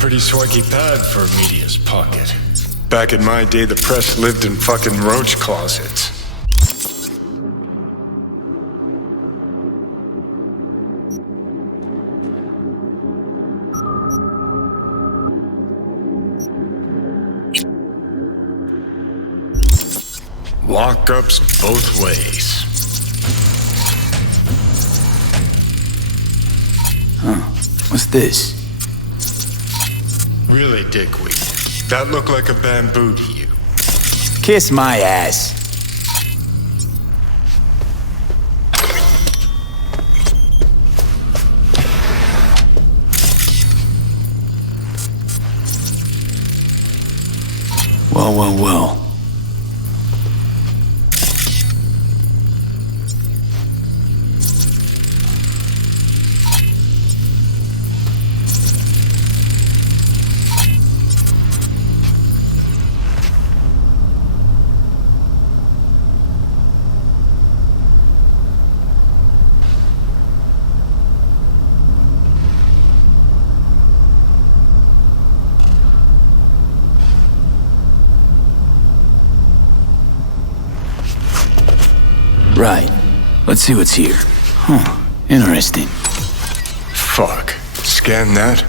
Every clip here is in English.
Pretty swaggy pad for media's pocket. Back in my day, the press lived in fucking roach closets. Lockups both ways. Huh. What's this? Really, dickweed. That looked like a bamboo to you. Kiss my ass. Well. Right. Let's see what's here. Huh. Interesting. Fuck. Scan that.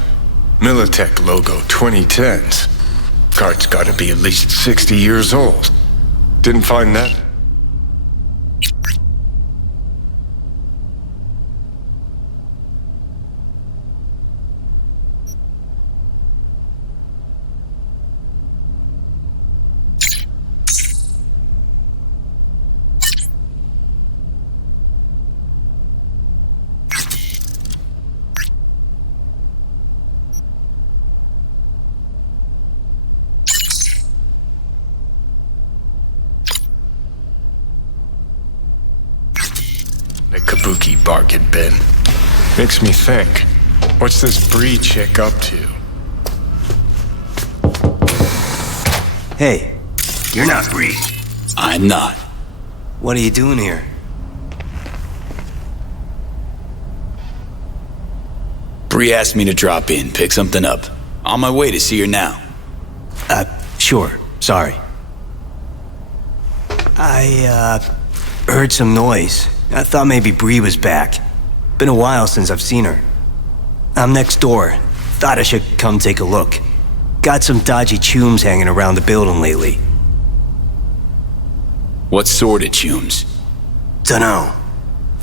Militech logo 2010s. Card's gotta be at least 60 years old. Didn't find that? The kabuki bargain bin. Makes me think. What's this Bree chick up to? Hey, you're not Bree. I'm not. What are you doing here? Bree asked me to drop in, pick something up. On my way to see her now. Sure. Sorry. I heard some noise. I thought maybe Bree was back. Been a while since I've seen her. I'm next door. Thought I should come take a look. Got some dodgy chooms hanging around the building lately. What sort of chooms? Dunno.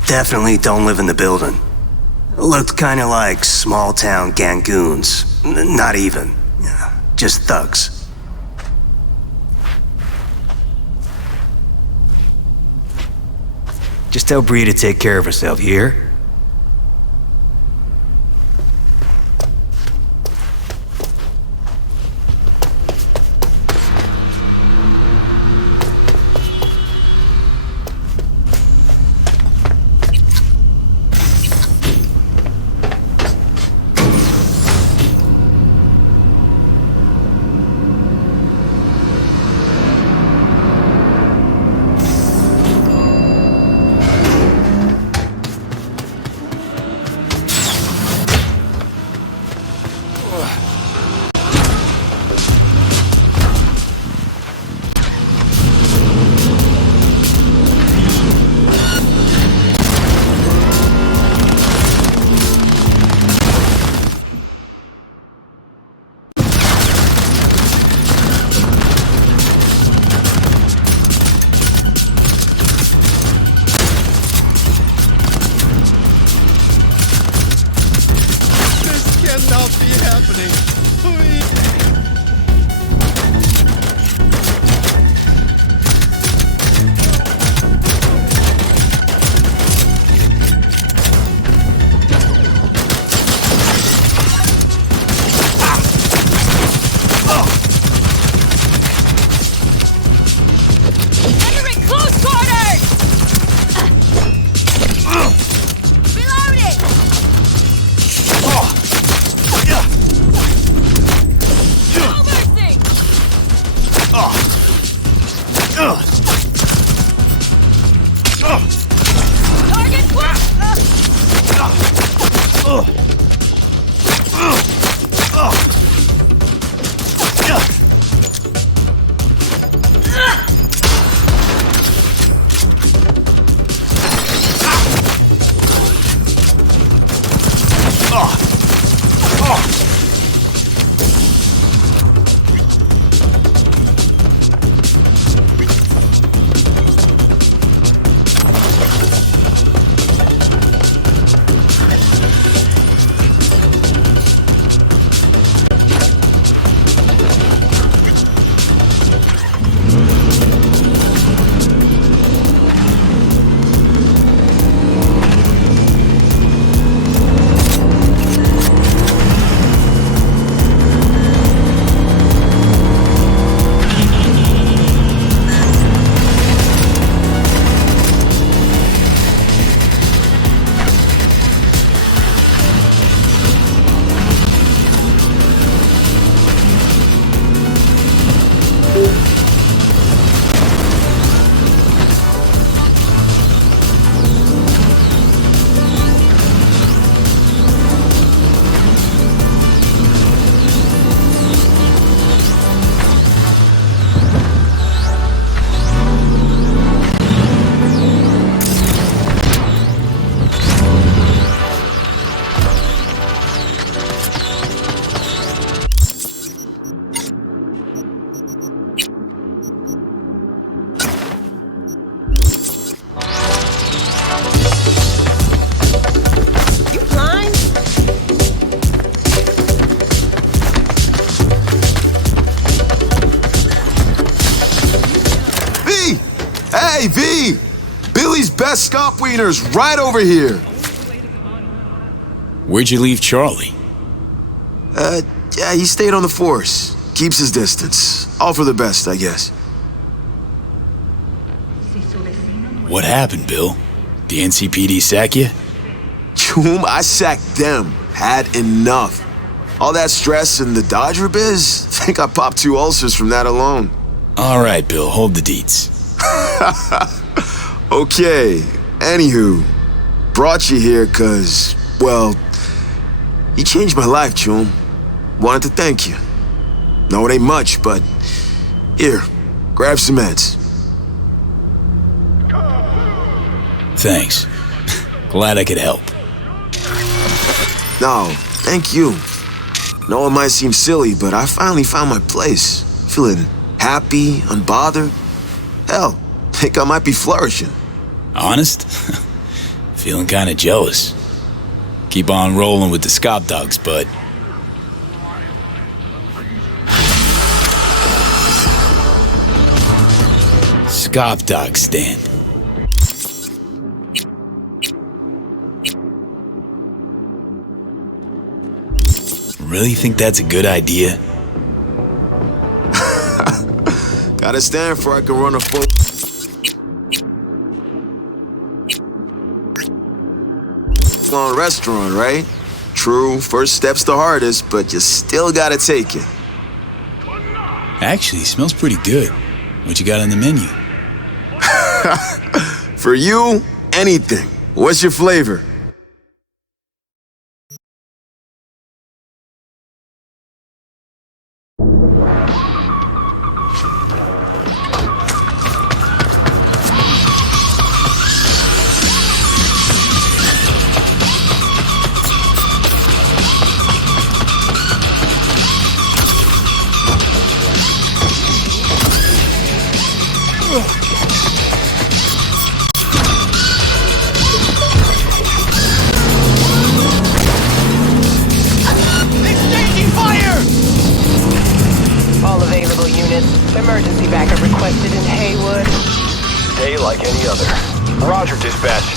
Definitely don't live in the building. Looked kinda like small-town gangoons. Not even. Just thugs. Just tell Bree to take care of herself, here. Hey, V! Billy's best scop wiener's right over here. Where'd you leave Charlie? Yeah, he stayed on the force. Keeps his distance. All for the best, I guess. What happened, Bill? The NCPD sack you? Whom I sacked them. Had enough. All that stress and the Dodger biz? Think I popped 2 ulcers from that alone. All right, Bill, hold the deets. Okay, anywho, brought you here cause, well, you changed my life, Chum. Wanted to thank you. No, it ain't much, but here, grab some meds. Thanks. Glad I could help. No, thank you. No, it might seem silly, but I finally found my place. Feeling happy, unbothered. Hell, think I might be flourishing. Honest? Feeling kinda jealous. Keep on rolling with the scop dogs, bud. Scop dog stand. Really think that's a good idea? Gotta stand for I can run a full... on restaurant, right? True, first step's the hardest, but you still gotta take it. Actually, smells pretty good. What you got on the menu? For you, anything. What's your flavor? Emergency backup requested in Haywood. Day like any other. Roger, dispatch.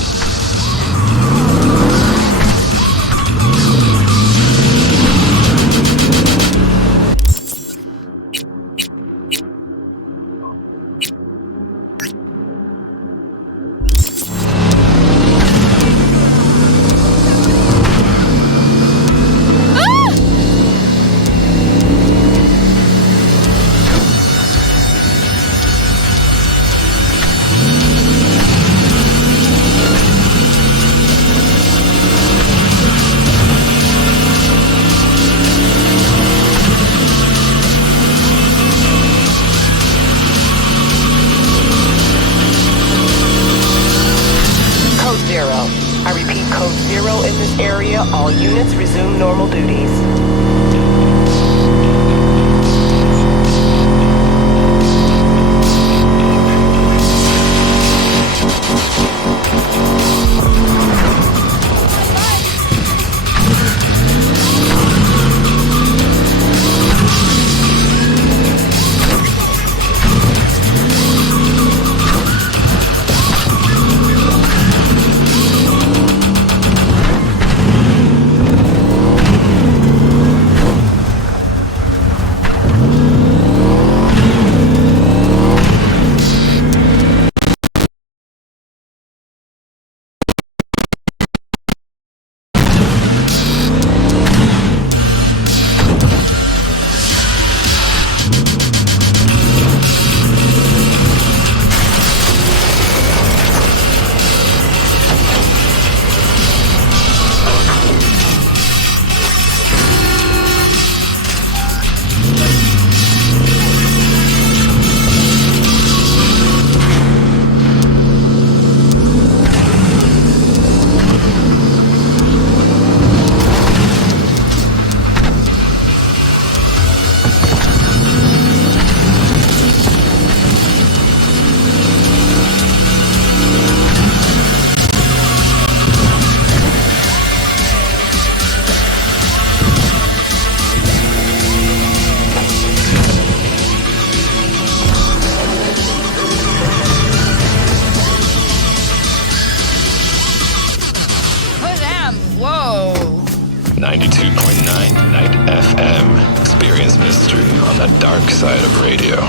against mystery on the dark side of radio.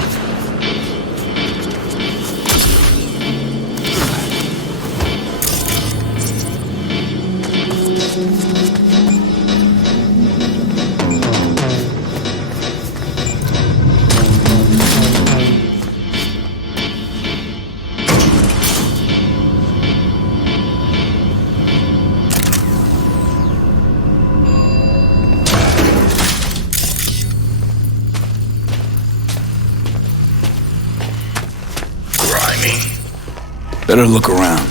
Better look around.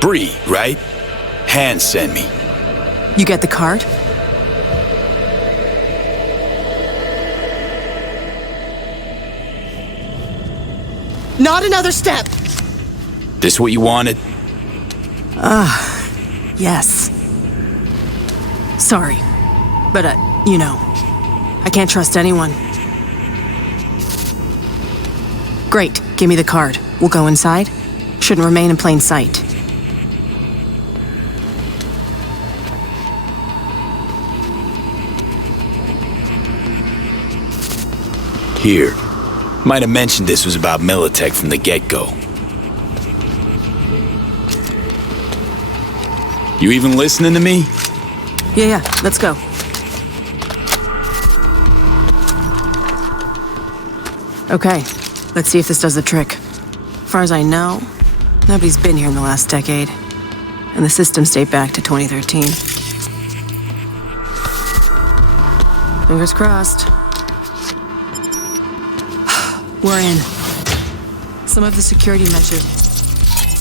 Bree, right? Hand sent me. You get the card? Not another step! This what you wanted? Yes. Sorry. But, you know, I can't trust anyone. Great, give me the card. We'll go inside. Shouldn't remain in plain sight. Here. Might have mentioned this was about Militech from the get-go. You even listening to me? Yeah, let's go. Okay, let's see if this does the trick. As far as I know, nobody's been here in the last decade, and the systems date back to 2013. Fingers crossed. We're in. Some of the security measures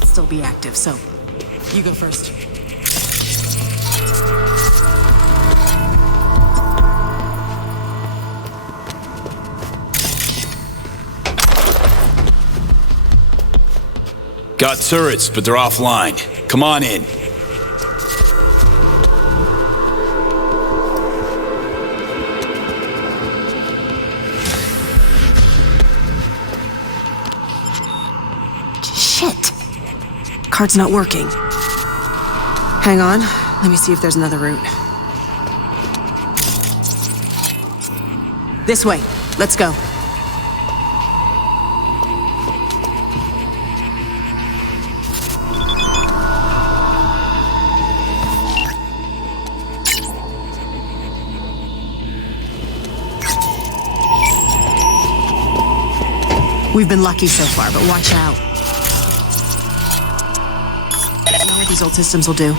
still be active, so you go first. Got turrets, but they're offline. Come on in. Shit! Card's not working. Hang on, let me see if there's another route. This way, let's go. We've been lucky so far, but watch out. I know what these old systems will do.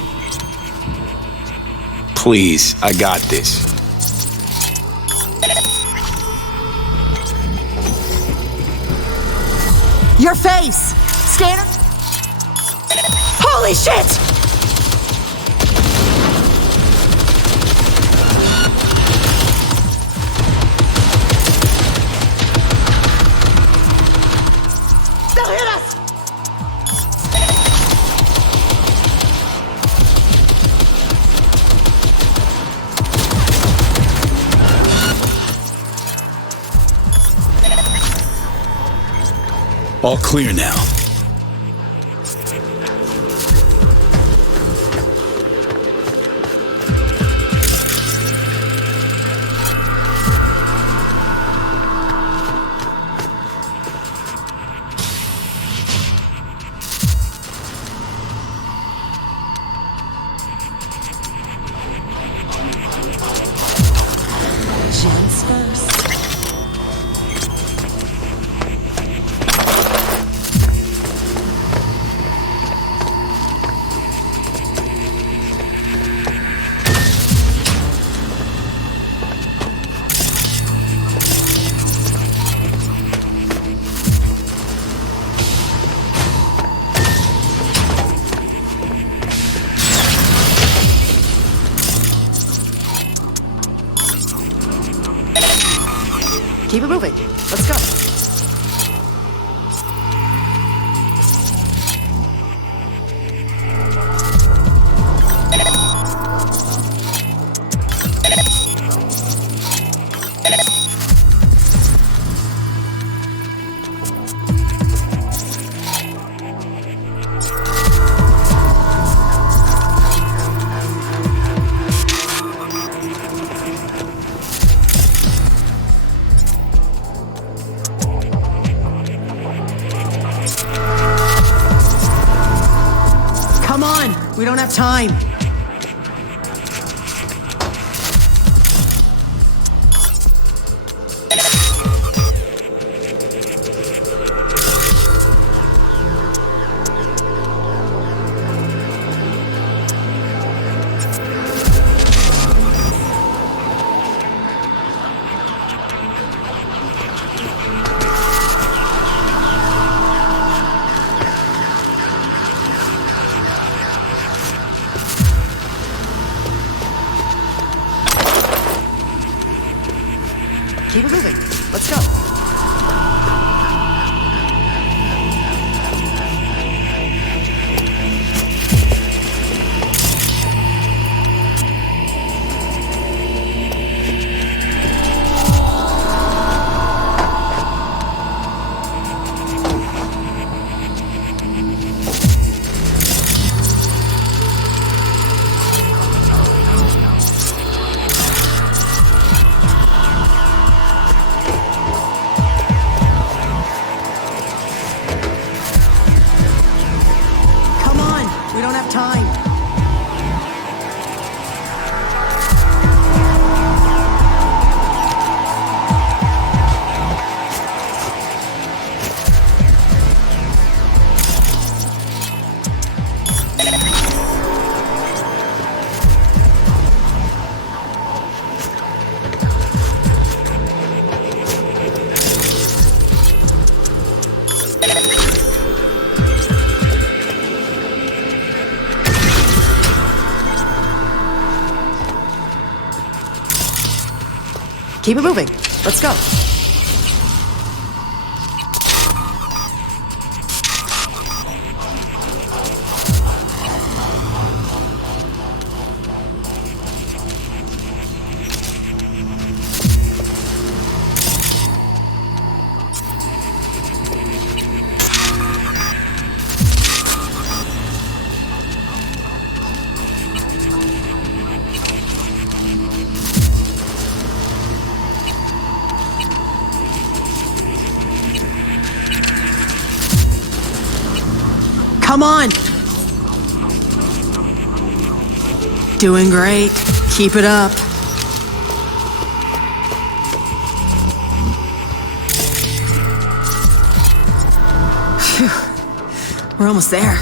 Please, I got this. Your face! Scanner? Holy shit! They'll hit us! All clear now. Gents first. Keep it moving. Let's go. Come on, we don't have time. Keep it moving. Let's go. We don't have time. Keep it moving. Let's go. Come on! Doing great. Keep it up. Phew. We're almost there.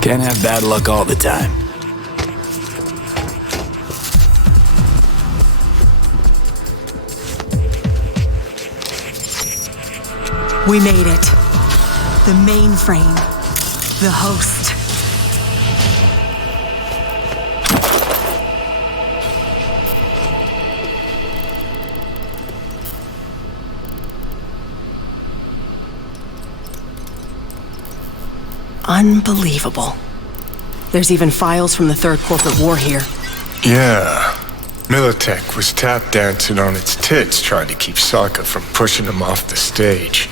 Can't have bad luck all the time. We made it. The mainframe. The host. Unbelievable. There's even files from the Third Corporate War here. Yeah. Militech was tap dancing on its tits trying to keep Sokka from pushing him off the stage.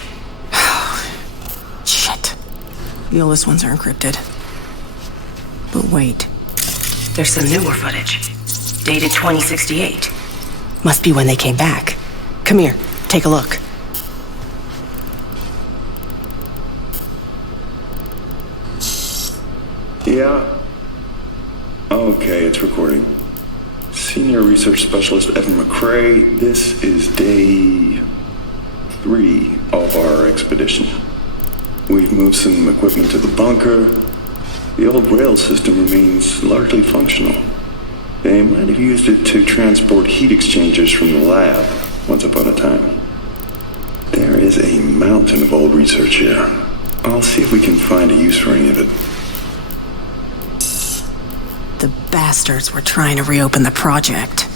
Shit. The oldest ones are encrypted. But wait. There's some newer footage. Dated 2068. Must be when they came back. Come here, take a look. Yeah. Okay, it's recording. Senior Research Specialist Evan McCrae, this is day 3 of our expedition. We've moved some equipment to the bunker. The old rail system remains largely functional. They might have used it to transport heat exchangers from the lab once upon a time. There is a mountain of old research here. I'll see if we can find a use for any of it. The bastards were trying to reopen the project.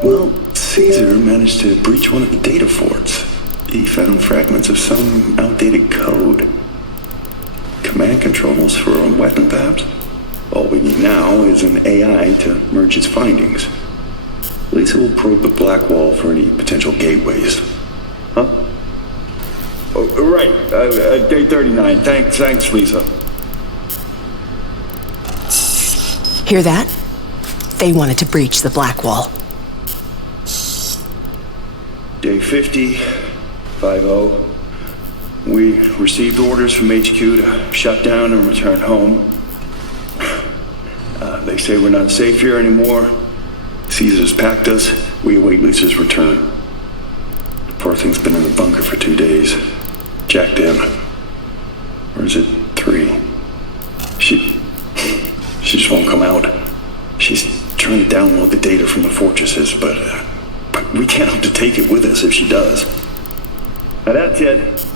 Well, Caesar managed to breach one of the data forts. He found fragments of some outdated code. Command controls for a weapon, perhaps? All we need now is an AI to merge its findings. Lisa will probe the black wall for any potential gateways. Huh? Oh, right. Day 39. Thanks, Lisa. Hear that? They wanted to breach the black wall. Day 50, 50. We received orders from HQ to shut down and return home. They say we're not safe here anymore. Caesar's packed us. We await Lisa's return. The poor thing's been in the bunker for 2 days. Jacked in. Or is it 3? She just won't come out. She's trying to download the data from the fortresses, but we can't hope to take it with us if she does. Now that's it.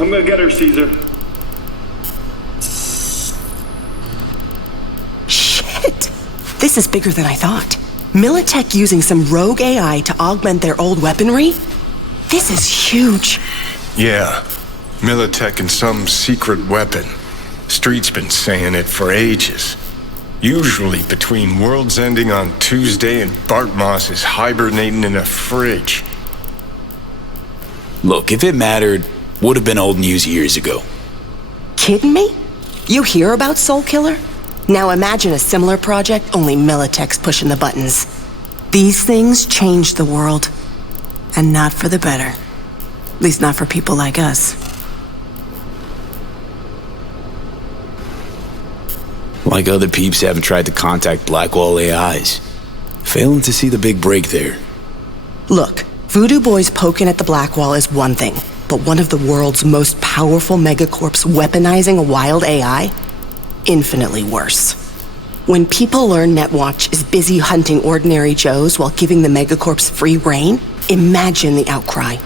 I'm gonna get her, Caesar. Shit! This is bigger than I thought. Militech using some rogue AI to augment their old weaponry? This is huge. Yeah. Militech and some secret weapon. Street's been saying it for ages. Usually between worlds ending on Tuesday and Bart Moss is hibernating in a fridge. Look, if it mattered, would have been old news years ago. Kidding me? You hear about Soul Killer? Now imagine a similar project, only Militech's pushing the buttons. These things change the world. And not for the better. At least not for people like us. Like other peeps haven't tried to contact Blackwall AIs. Failing to see the big break there. Look, Voodoo Boys poking at the Blackwall is one thing, but one of the world's most powerful megacorps weaponizing a wild AI? Infinitely worse. When people learn Netwatch is busy hunting ordinary Joes while giving the megacorps free reign, imagine the outcry.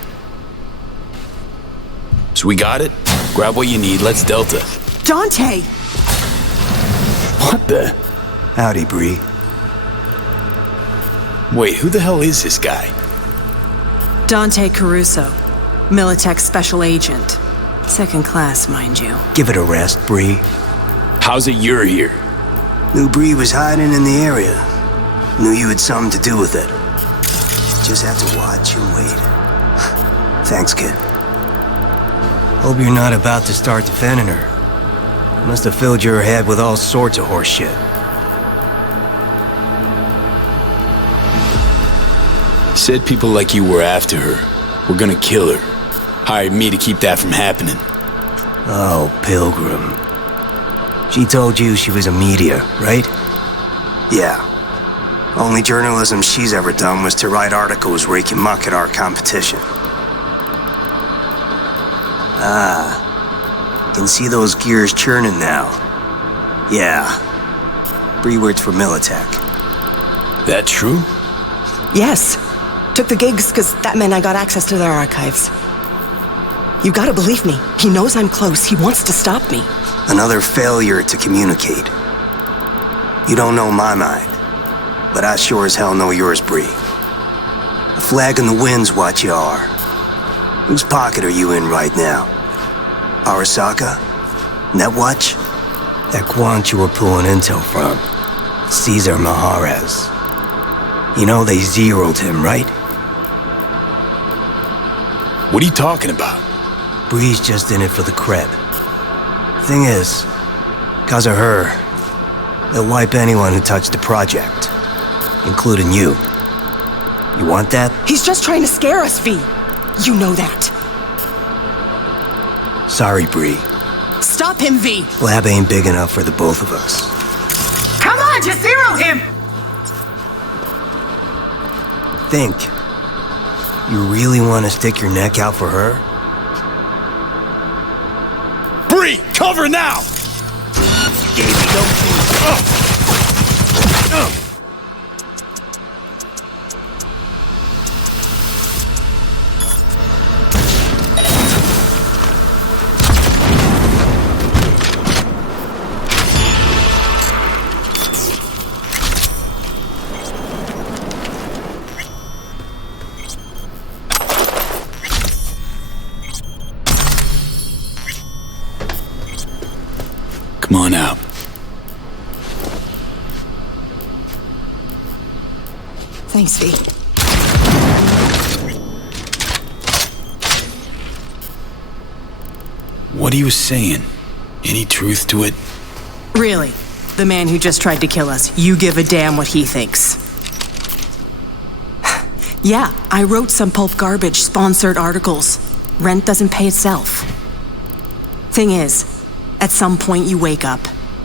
So we got it? Grab what you need, let's Delta. Dante! What the? Howdy, Bree. Wait, who the hell is this guy? Dante Caruso, Militech special agent. Second class, mind you. Give it a rest, Bree. How's it you're here? Knew Bree was hiding in the area. Knew you had something to do with it. just have to watch and wait. Thanks, kid. Hope you're not about to start defending her. Must have filled your head with all sorts of horse shit. Said people like you were after her. We're gonna kill her. Hired me to keep that from happening. Oh, Pilgrim. She told you she was a media, right? Yeah. Only journalism she's ever done was to write articles where you can muck at our competition. Ah. Can see those gears churning now. Yeah. Bree works for Militech. That true? Yes. Took the gigs because that meant I got access to their archives. You gotta believe me. He knows I'm close. He wants to stop me. Another failure to communicate. You don't know my mind, but I sure as hell know yours, Bree. A flag in the wind's what you are. Whose pocket are you in right now? Arasaka? Netwatch? That quant you were pulling intel from. Caesar Maharez. You know they zeroed him, right? What are you talking about? Bree's just in it for the cred. Thing is, because of her, they'll wipe anyone who touched the project, including you. You want that? He's just trying to scare us, V. You know that. Sorry, Bree. Stop him, V. Lab ain't big enough for the both of us. Come on, just zero him! Think. You really want to stick your neck out for her? Bree, cover now! Gave me no clue. Come on out. Thanks, V. What he was saying? Any truth to it? Really? The man who just tried to kill us, you give a damn what he thinks. Yeah, I wrote some pulp garbage, sponsored articles. Rent doesn't pay itself. Thing is, at some point you wake up,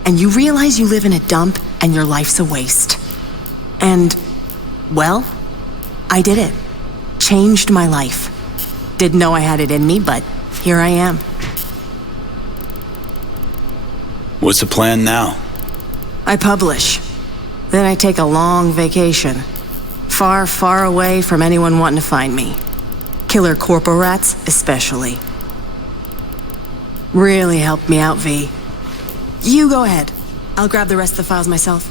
and you realize you live in a dump and your life's a waste. And, well, I did it. Changed my life. Didn't know I had it in me, but here I am. What's the plan now? I publish. Then I take a long vacation. Far, far away from anyone wanting to find me. Killer corpo rats, especially. Really helped me out, V. You go ahead. I'll grab the rest of the files myself.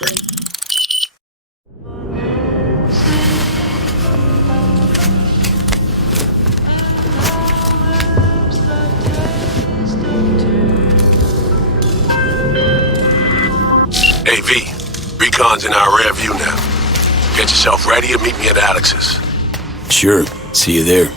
Hey, V. Recon's in our rear view now. Get yourself ready and meet me at Alex's. Sure. See you there.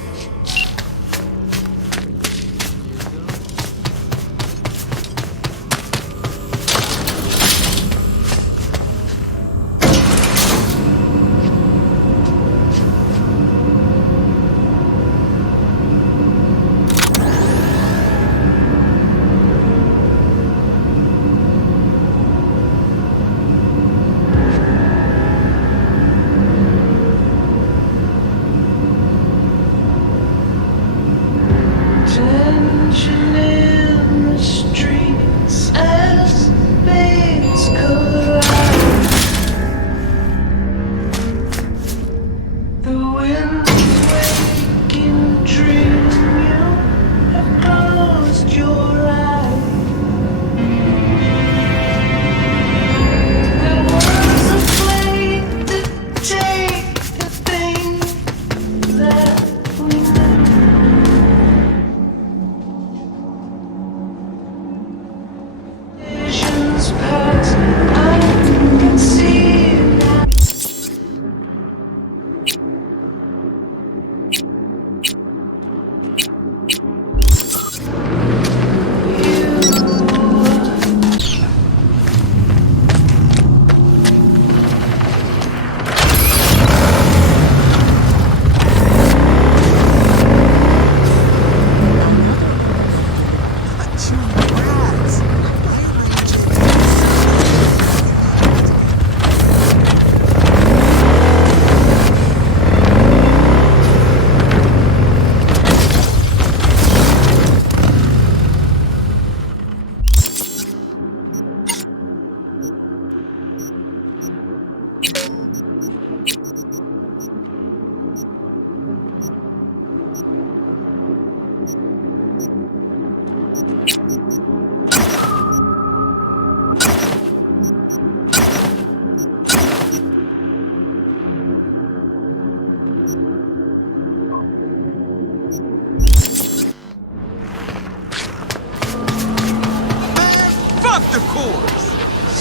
The course.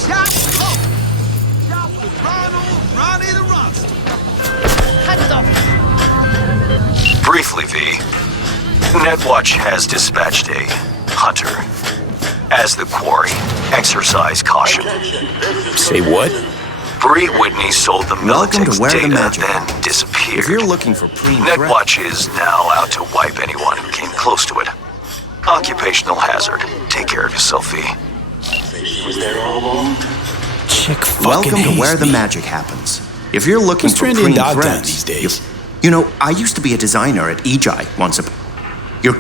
Shot with Ronnie the Rust. Briefly, V. Netwatch has dispatched a hunter. As the quarry, exercise caution. Say what? Bree Whitney sold the Welcome Militech's to Where the data, Magic then Happens. disappeared. If you're looking for preem Netwatch is now out to wipe anyone who came close to it. Occupational hazard. Take care of yourself, V. Chick fucking Welcome to hates Where the me. Magic Happens. If you're looking What's for trendy in preem Dogtown threads, these days? You know, I used to be a designer at EJI once upon. You're.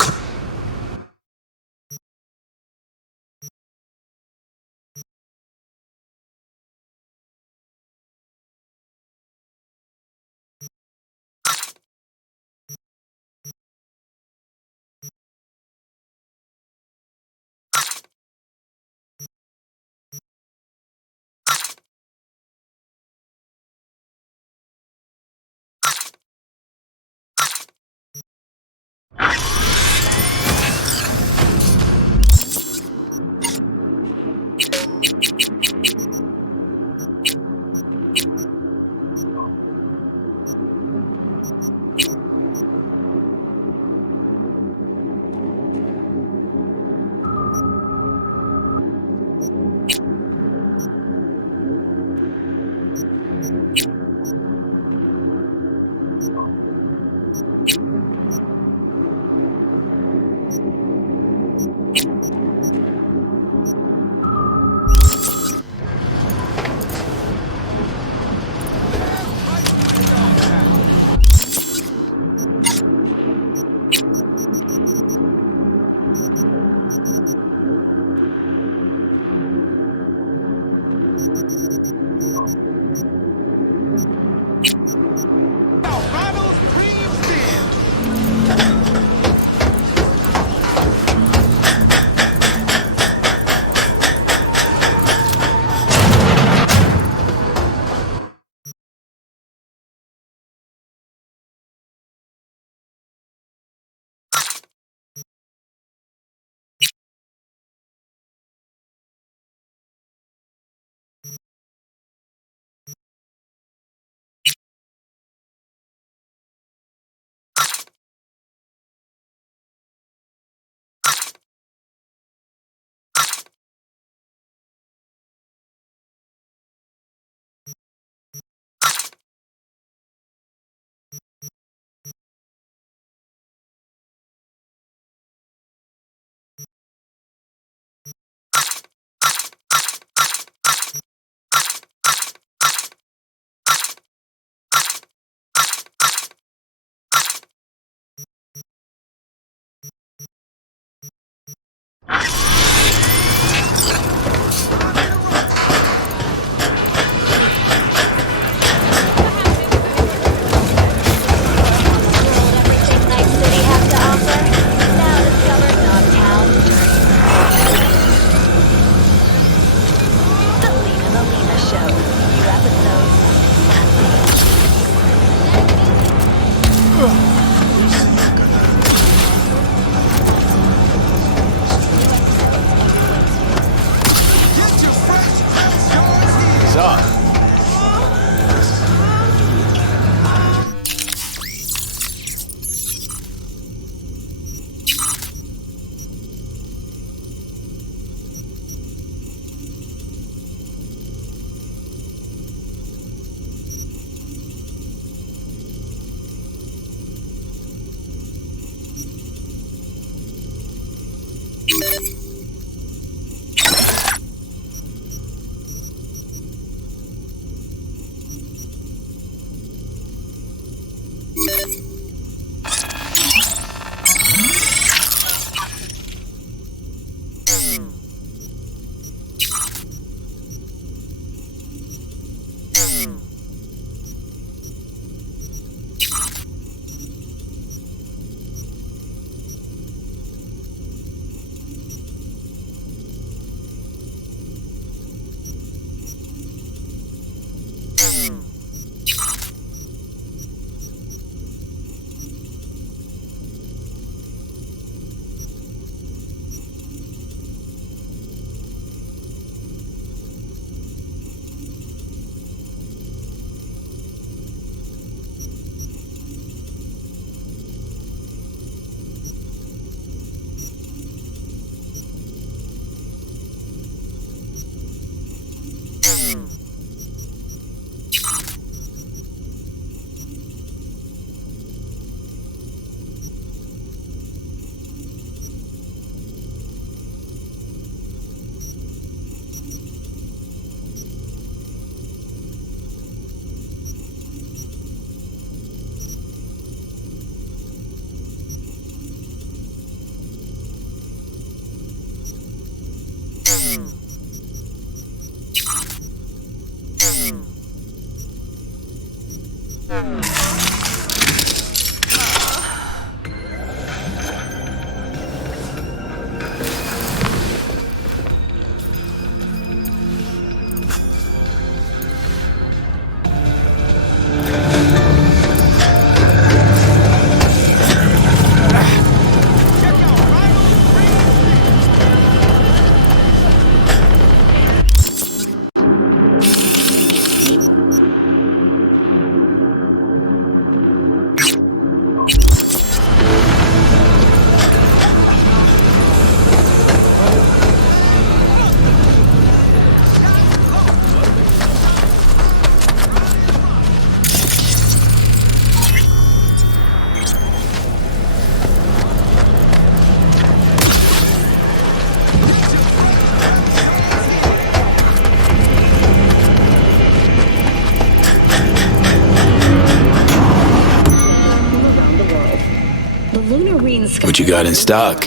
got in stock?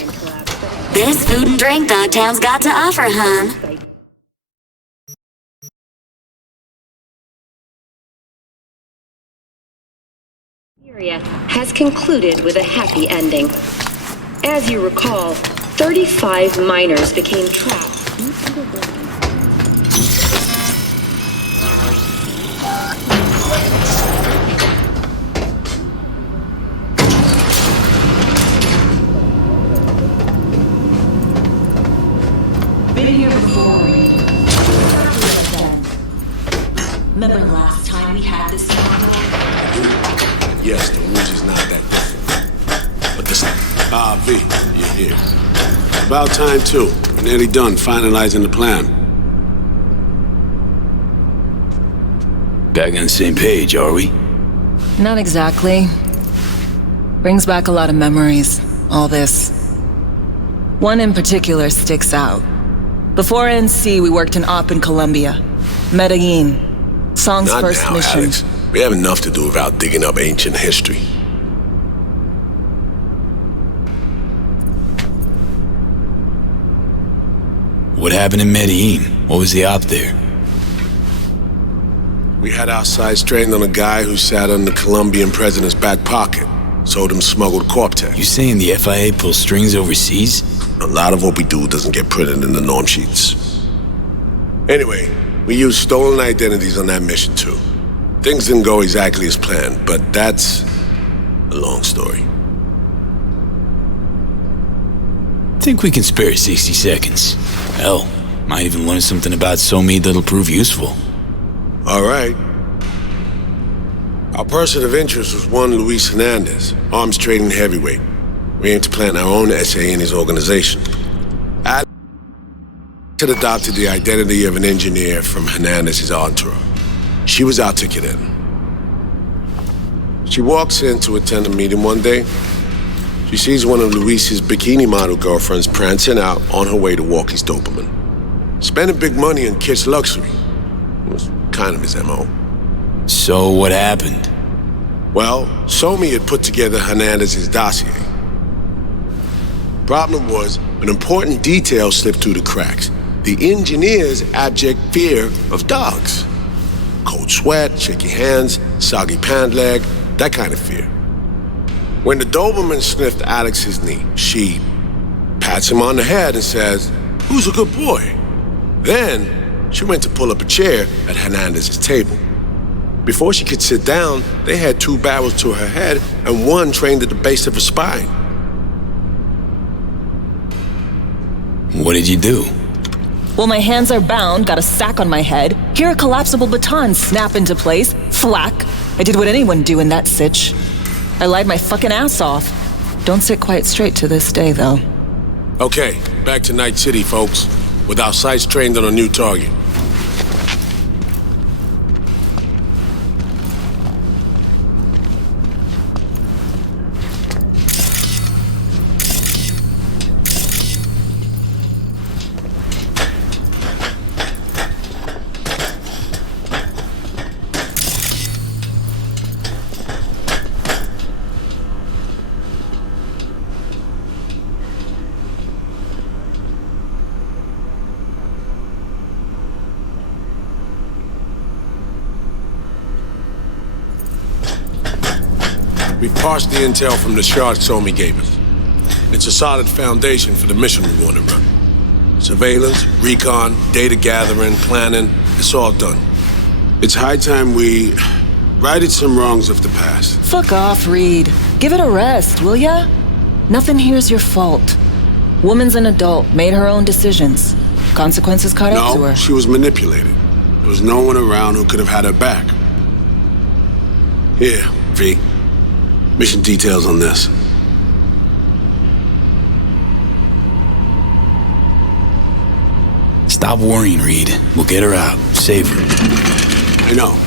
This food and drink Dogtown's got to offer, hon. Has concluded with a happy ending. As you recall, 35 miners became trapped deep underground. Been here before, Reed. Remember last time we had this model? Yes, the rouge is not that different. But this... V, you're here. About time, too. Nearly done finalizing the plan. Back on the same page, are we? Not exactly. Brings back a lot of memories, all this. One in particular sticks out. Before NC, we worked in Op in Colombia. Medellin. Song's Not first now, mission. Alex. We have enough to do without digging up ancient history. What happened in Medellin? What was the op there? We had our sights trained on a guy who sat on the Colombian president's back pocket. Sold him smuggled Corp-Tech. You saying the FIA pulls strings overseas? A lot of what we do doesn't get printed in the norm sheets. Anyway, we used stolen identities on that mission too. Things didn't go exactly as planned, but that's a long story. Think we can spare 60 seconds. Hell, might even learn something about SoMe that'll prove useful. All right. Our person of interest was one Luis Hernandez, arms trading heavyweight. We aim to plant our own SA in his organization. Alex had adopted the identity of an engineer from Hernandez's entourage. She was our ticket in. She walks in to attend a meeting one day. She sees one of Luis's bikini model girlfriends prancing out on her way to walk his Doberman. Spending big money on kids' luxury. It was kind of his MO. So what happened? Well, SoMe had put together Hernandez's dossier. Problem was, an important detail slipped through the cracks. The engineer's abject fear of dogs. Cold sweat, shaky hands, soggy pant leg, that kind of fear. When the Doberman sniffed Alex's knee, she pats him on the head and says, "Who's a good boy?" Then, she went to pull up a chair at Hernandez's table. Before she could sit down, they had 2 barrels to her head and one trained at the base of her spine. What did you do? Well, my hands are bound, got a sack on my head. Here a collapsible baton snap into place. Thwack. I did what anyone do in that sitch. I lied my fucking ass off. Don't sit quite straight to this day, though. Okay, back to Night City, folks. With our sights trained on a new target. We've parsed the intel from the shards SoMe gave us. It's a solid foundation for the mission we want to run. Surveillance, recon, data gathering, planning, it's all done. It's high time we righted some wrongs of the past. Fuck off, Reed. Give it a rest, will ya? Nothing here's your fault. Woman's an adult, made her own decisions. Consequences caught up to her. No, she was manipulated. There was no one around who could have had her back. Here, V. Mission details on this. Stop worrying, Reed. We'll get her out. Save her. I know.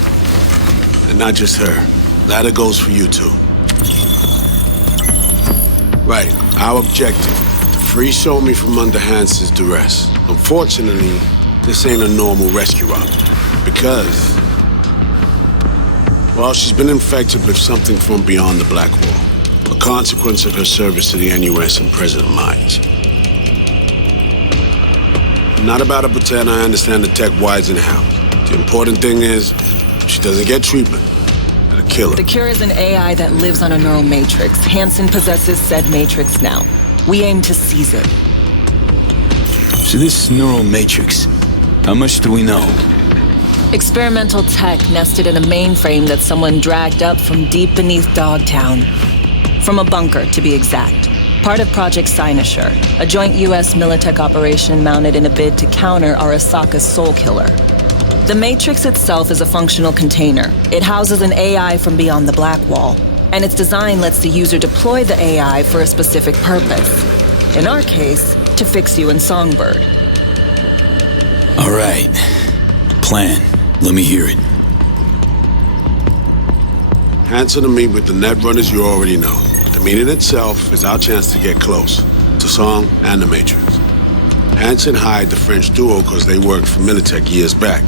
And not just her. Ladder goes for you, too. Right. Our objective. To free SoMe from under Hansen's duress. Unfortunately, this ain't a normal rescue op. Because... well, she's been infected with something from beyond the Black Wall. a consequence of her service to the NUS and President Myers. I'm not about to pretend I understand the tech whys and hows. The important thing is, she doesn't get treatment. It'll kill her. The cure is an AI that lives on a neural matrix. Hansen possesses said matrix now. We aim to seize it. So this neural matrix, how much do we know? Experimental tech nested in a mainframe that someone dragged up from deep beneath Dogtown. From a bunker, to be exact. Part of Project Cynosure, a joint US Militech operation mounted in a bid to counter Arasaka's soul killer. The matrix itself is a functional container. It houses an AI from beyond the Black Wall, and its design lets the user deploy the AI for a specific purpose. In our case, to fix you in Songbird. All right. Plan. Let me hear it. Hansen to meet with the netrunners you already know. The meeting itself is our chance to get close to Song and the Matrix. Hansen hired the French duo because they worked for Militech years back.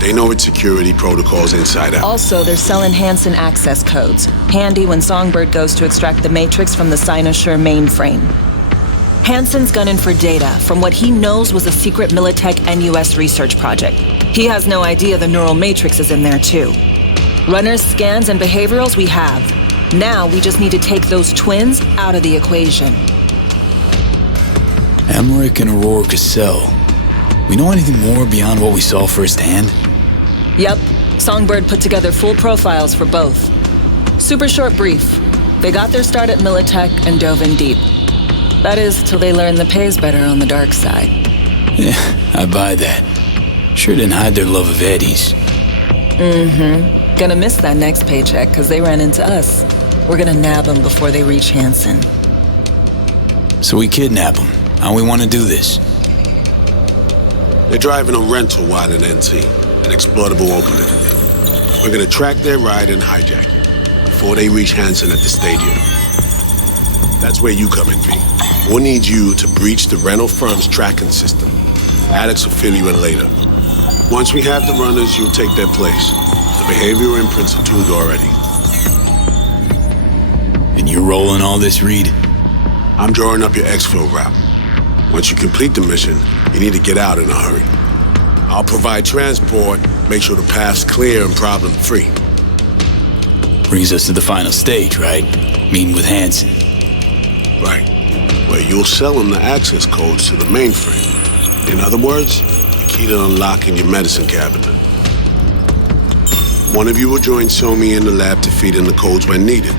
They know its security protocols inside out. Also, they're selling Hansen access codes. Handy when Songbird goes to extract the Matrix from the Cynosure mainframe. Hansen's gunning for data from what he knows was a secret Militech NUS research project. He has no idea the neural matrix is in there too. Runners, scans, and behaviorals we have. Now we just need to take those twins out of the equation. Emmerich and Aurora Cassell. We know anything more beyond what we saw firsthand? Yep. Songbird put together full profiles for both. Super short brief. They got their start at Militech and dove in deep. That is, till they learned the pay's better on the dark side. Yeah, I buy that. Sure didn't hide their love of Eddie's. Mm-hmm. Gonna miss that next paycheck, because they ran into us. We're gonna nab them before they reach Hansen. So we kidnap them. How we want to do this? They're driving a rental while in NT, an exploitable opening. We're gonna track their ride and hijack it before they reach Hansen at the stadium. That's where you come in, V. We'll need you to breach the rental firm's tracking system. Alex will fill you in later. Once we have the runners, you'll take their place. The behavioral imprints are tuned already. And you're rolling all this, Reed? I'm drawing up your exfil route. Once you complete the mission, you need to get out in a hurry. I'll provide transport, make sure the path's clear and problem-free. Brings us to the final stage, right? Meeting with Hansen. Right. Where you'll sell him the access codes to the mainframe. In other words, the key to unlocking your medicine cabinet. One of you will join Somi in the lab to feed in the codes when needed.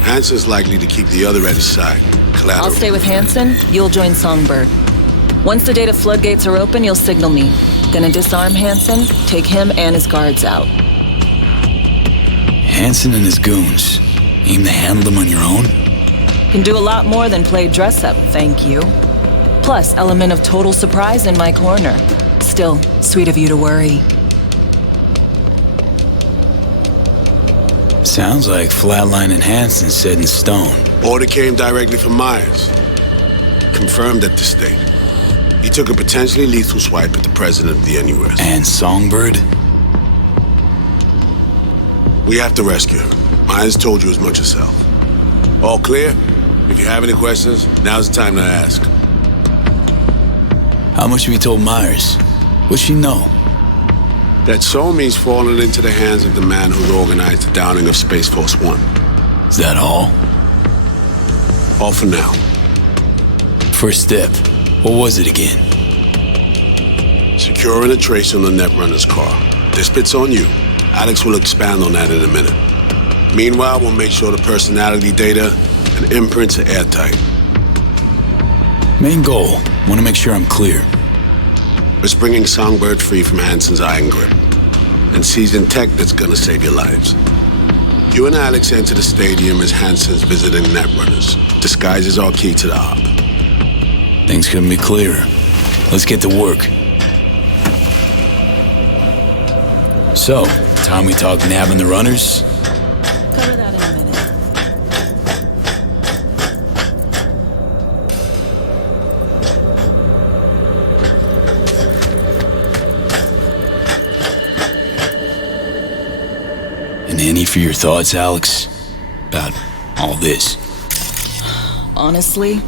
Hansen's likely to keep the other at his side. Collateral. I'll stay with Hansen, you'll join Songbird. Once the data floodgates are open, you'll signal me. Gonna disarm Hansen, take him and his guards out. Hansen and his goons. Aim to handle them on your own? Can do a lot more than play dress-up, thank you. Plus, element of total surprise in my corner. Still, sweet of you to worry. Sounds like flatlining Hansen's set in stone. Order came directly from Myers. Confirmed at the state. He took a potentially lethal swipe at the president of the NUS. And Songbird? We have to rescue her. Myers told you as much herself. All clear? If you have any questions, now's the time to ask. How much have you told Myers? What's she know? That Somi's fallen into the hands of the man who organized the downing of Space Force One. Is that all? All for now. First step. What was it again? Securing a trace on the netrunner's car. This bit's on you. Alex will expand on that in a minute. Meanwhile, we'll make sure the personality data and imprints are airtight. Main goal. Want to make sure I'm clear. It's bringing Songbird free from Hansen's iron grip. And seizing tech that's gonna save your lives. You and Alex enter the stadium as Hansen's visiting netrunners. Disguise is our key to the op. Things couldn't be clearer. Let's get to work. So, time we talk nabbing the runners? Cover that in a minute. And any for your thoughts, Alex? About all this? Honestly,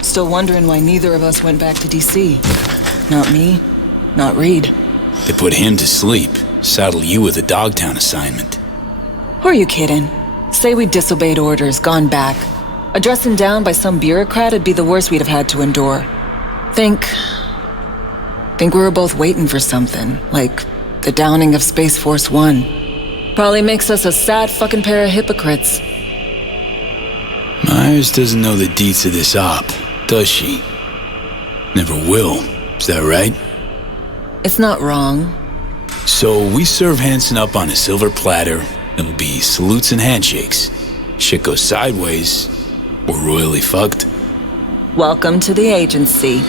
still wondering why neither of us went back to DC. Not me, not Reed. They put him to sleep, saddle you with a Dogtown assignment. Who are you kidding? Say we disobeyed orders, gone back. A dressing down by some bureaucrat would be the worst we'd have had to endure. Think we were both waiting for something, like the downing of Space Force One. Probably makes us a sad fucking pair of hypocrites. Myers doesn't know the deets of this op, does she? Never will, is that right? It's not wrong. So we serve Hansen up on a silver platter. It'll be salutes and handshakes. Shit goes sideways, we're royally fucked. Welcome to the agency.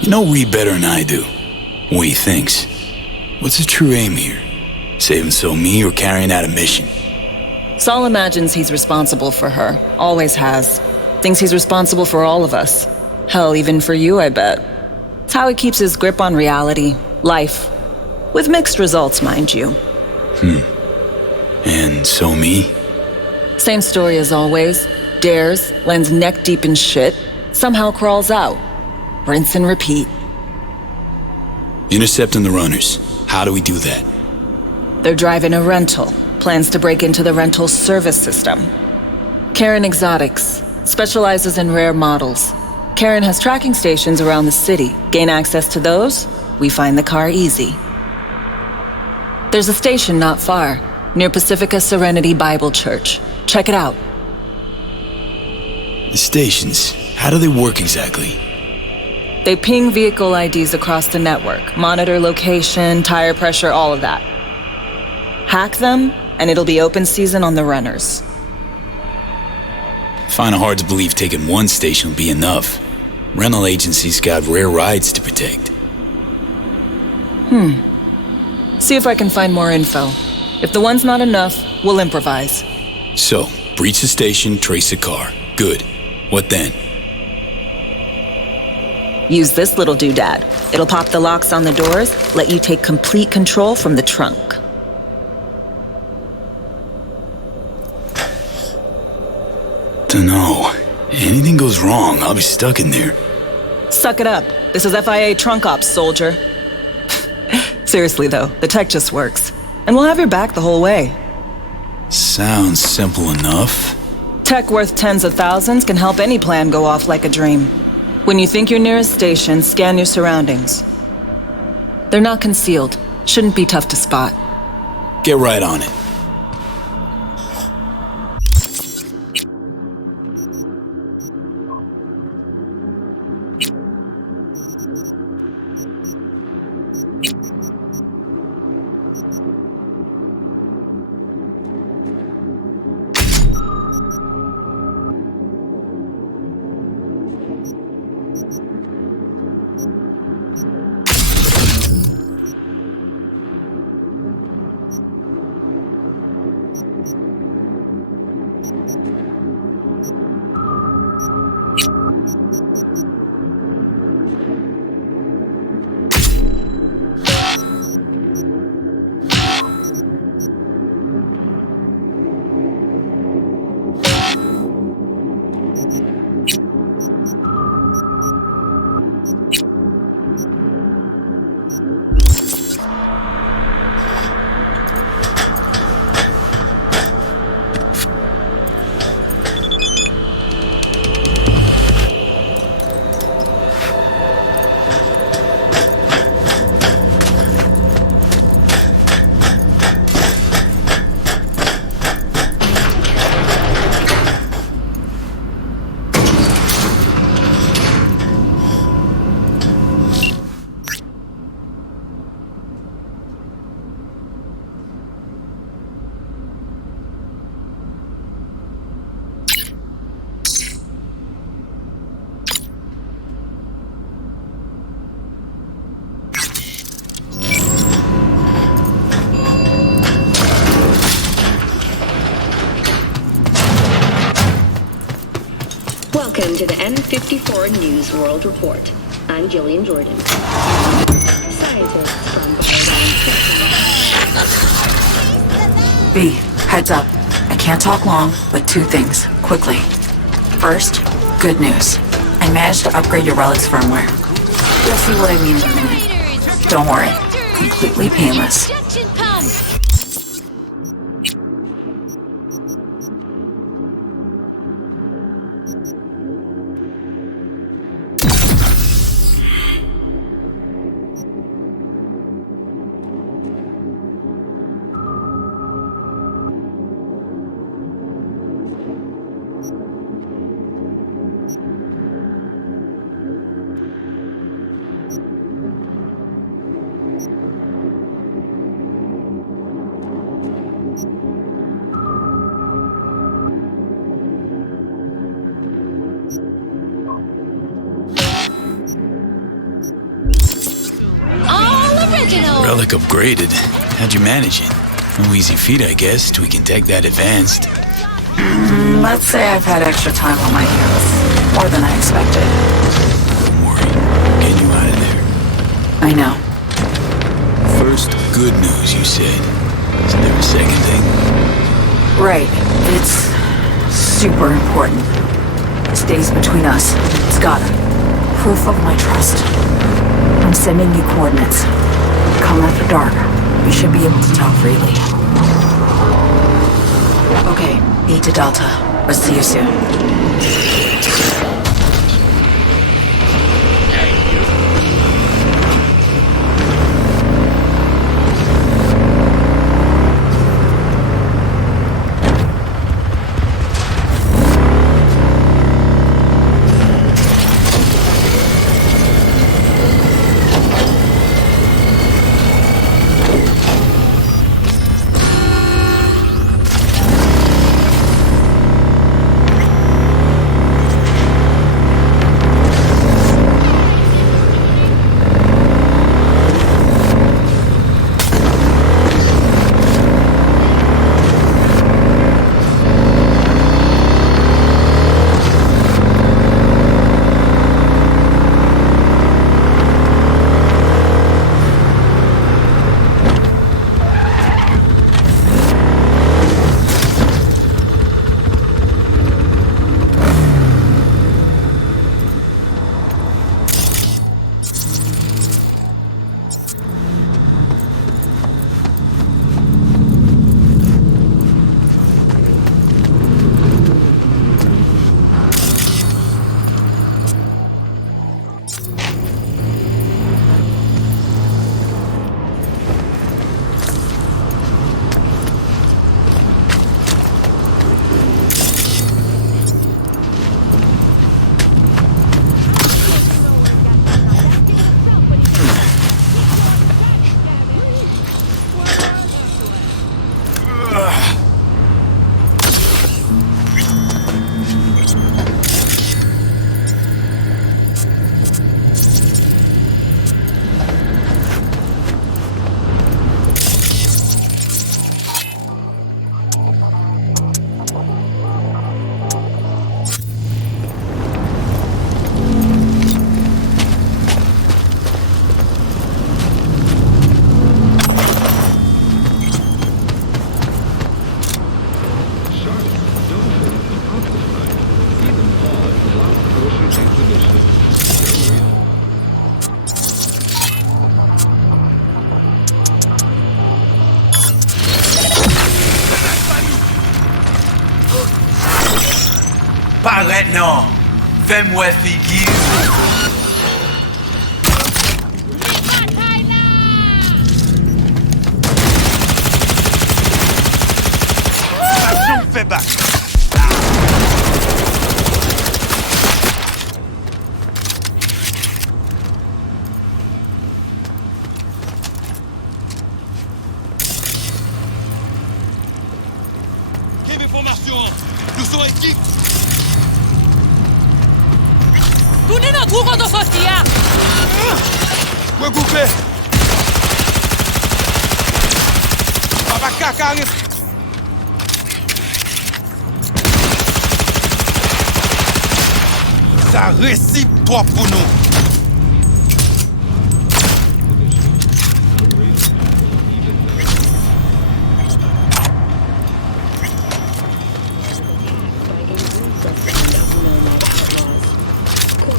You know Reed better than I do. What he thinks. What's the true aim here? Saving me or carrying out a mission? Saul imagines he's responsible for her. Always has. Thinks he's responsible for all of us. Hell, even for you, I bet. It's how he keeps his grip on reality. Life. With mixed results, mind you. And me? Same story as always. Dares, lands neck deep in shit, somehow crawls out. Rinse and repeat. Intercepting the runners. How do we do that? They're driving a rental. Plans to break into the rental service system. Karen Exotics. Specializes in rare models. Karen has tracking stations around the city. Gain access to those, we find the car easy. There's a station not far, near Pacifica Serenity Bible Church. Check it out. The stations, how do they work exactly? They ping vehicle IDs across the network, monitor location, tire pressure, all of that. Hack them, and it'll be open season on the runners. Find it hard to believe taking one station will be enough. Rental agencies got rare rides to protect. See if I can find more info. If the one's not enough, we'll improvise. So, breach the station, trace the car. Good. What then? Use this little doodad. It'll pop the locks on the doors, let you take complete control from the trunk. Dunno. Anything goes wrong, I'll be stuck in there. Suck it up. This is FIA trunk ops, soldier. Seriously though, the tech just works. And we'll have your back the whole way. Sounds simple enough. Tech worth tens of thousands can help any plan go off like a dream. When you think you're near a station, scan your surroundings. They're not concealed. Shouldn't be tough to spot. Get right on it. Welcome to the N54 News World Report. I'm Jillian Jordan. Scientists from B, heads up. I can't talk long, but two things, quickly. First, good news. I managed to upgrade your relic's firmware. You'll see what I mean in a minute. Don't worry, completely painless. Relic upgraded. How'd you manage it? No easy feat, I guess, tweaking tech that advanced. Let's say I've had extra time on my hands. More than I expected. Don't worry. Get you out of there. I know. First, good news, you said. Isn't there a second thing? Right. It's super important. It stays between us. It's gotta. Proof of my trust. I'm sending you coordinates. Come after dark. We should be able to talk freely. Okay, 8 to Delta. I'll see you soon. Paraît non. Fais-moi figure. Fais back. Quelle information? Nous sommes équipes. Tunina tuko do sostia. Moi coupé. Papa caca. Ça récite toi pour nous.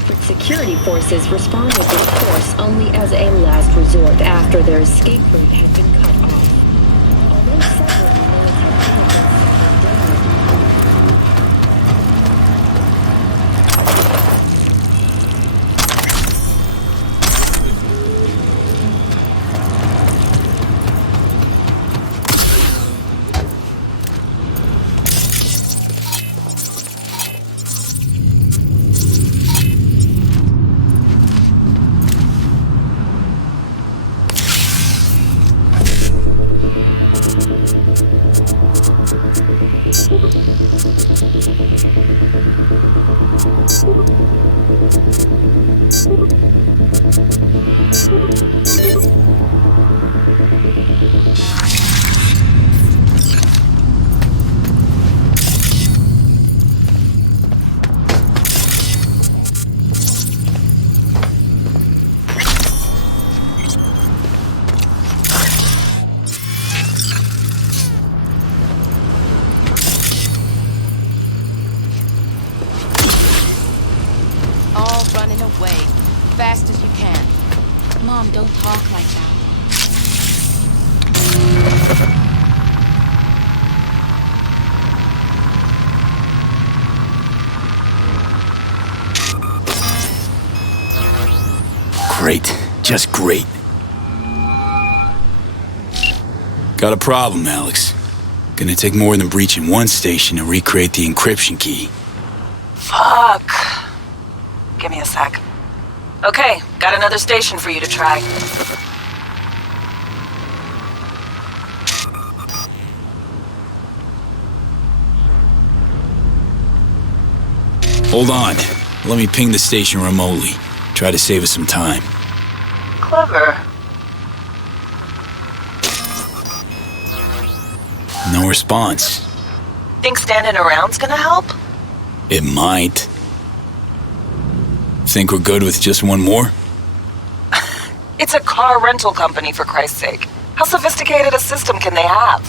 district security forces responded with force only as a last resort after their escape route had been cut off. Although several remains had running away. Fast as you can. Mom, don't talk like that. Great. Just great. Got a problem, Alex. Gonna take more than breaching one station to recreate the encryption key. Fuck. Give me a sec. Okay, got another station for you to try. Hold on. Let me ping the station remotely. Try to save us some time. Clever. No response. Think standing around's gonna help? It might. Think we're good with just one more? It's a car rental company, for Christ's sake. How sophisticated a system can they have?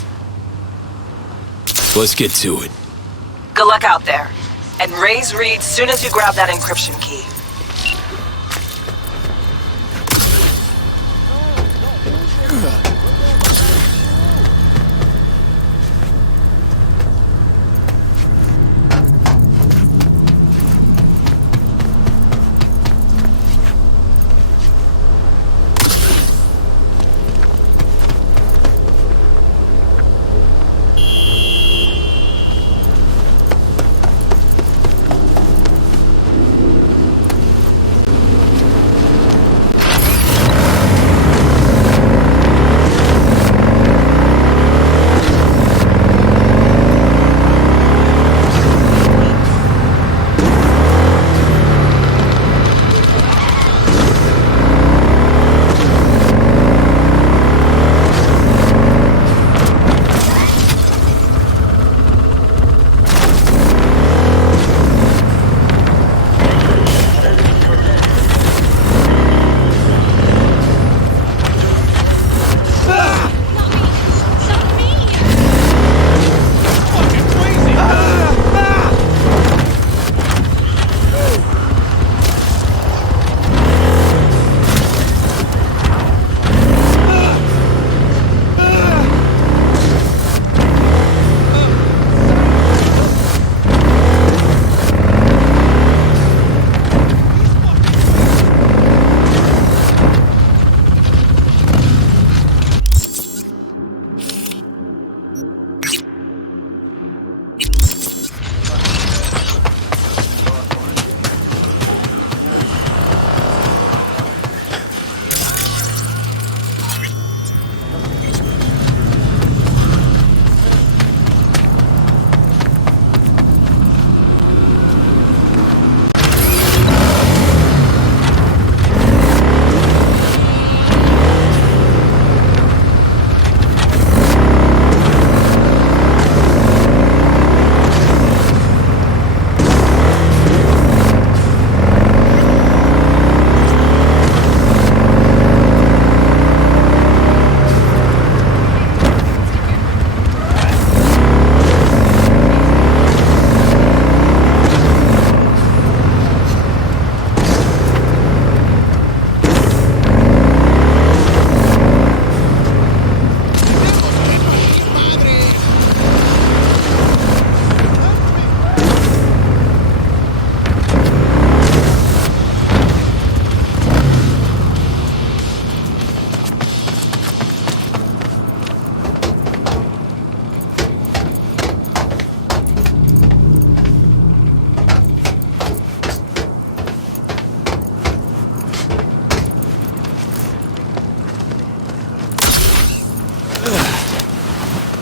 Let's get to it. Good luck out there. And raise Reed soon as you grab that encryption key.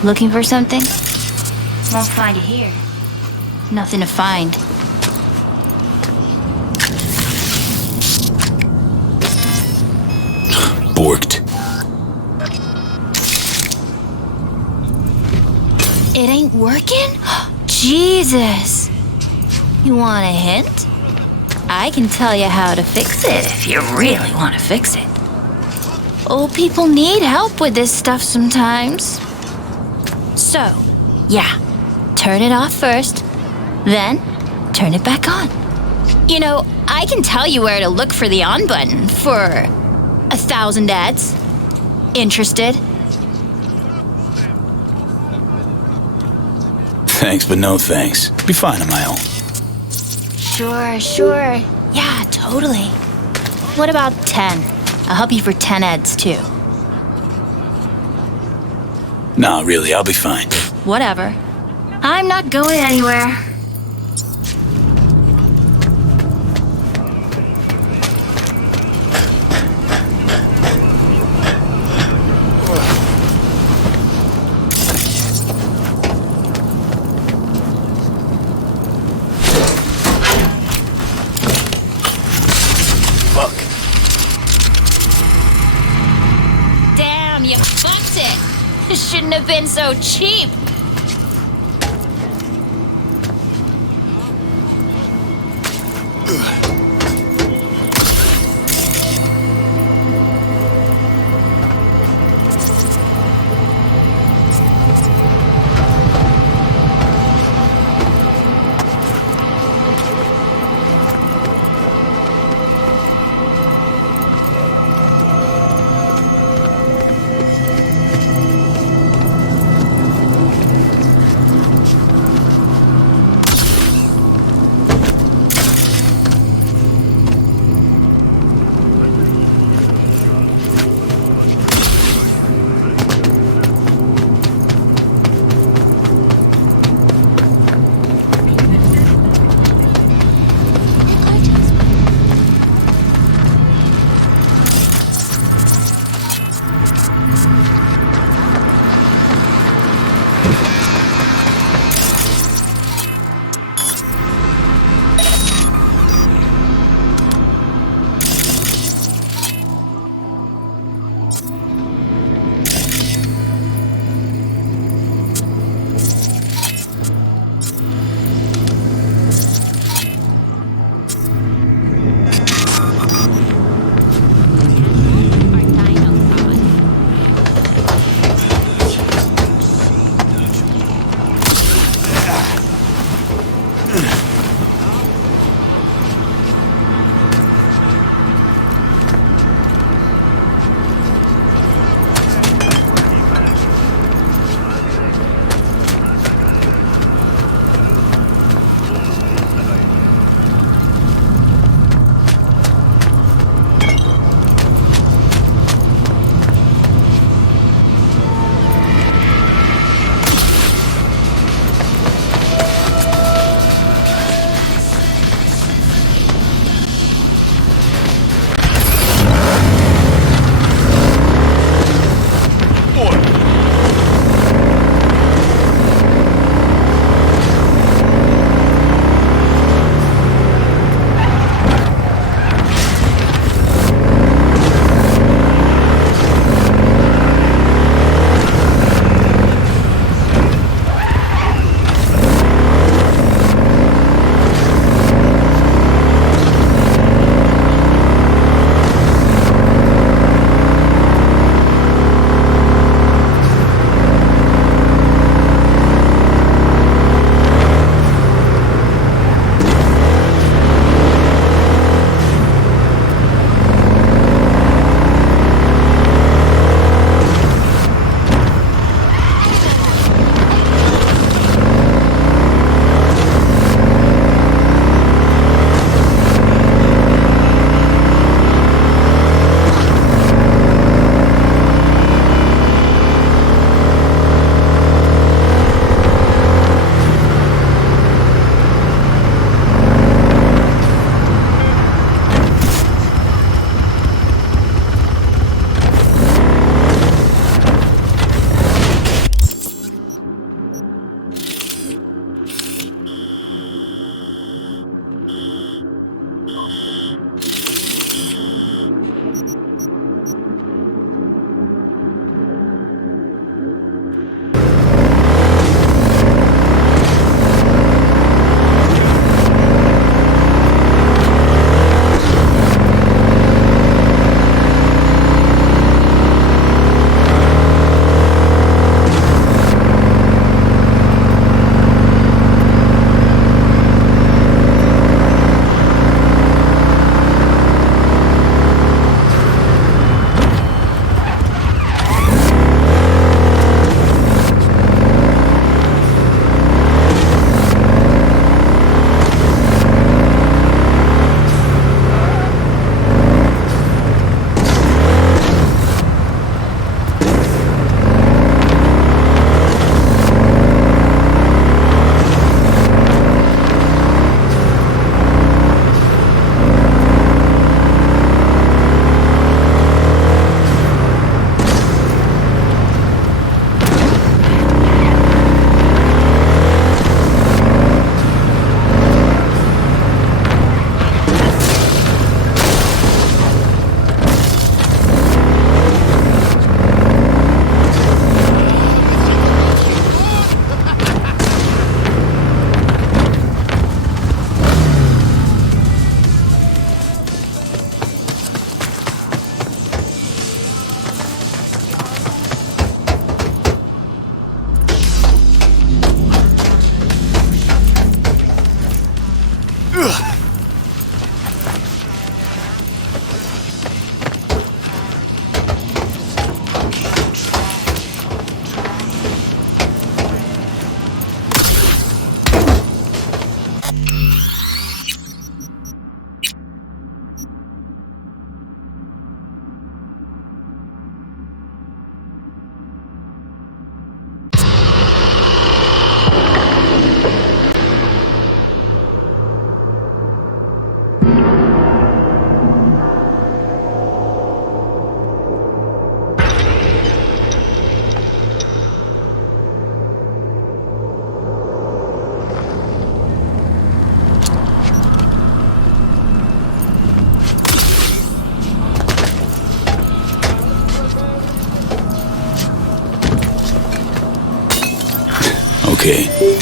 Looking for something? Won't find it here. Nothing to find. Borked. It ain't working? Jesus! You want a hint? I can tell you how to fix it if you really want to fix it. Old people need help with this stuff sometimes. So, yeah, turn it off first, then turn it back on. You know, I can tell you where to look for the on button for 1,000 ads. Interested? Thanks, but no thanks. Be fine on my own. Sure. Yeah, totally. What about 10? I'll help you for 10 ads too. Nah, really, I'll be fine. Whatever. I'm not going anywhere. Damn, you fucked it! Shouldn't have been so cheap!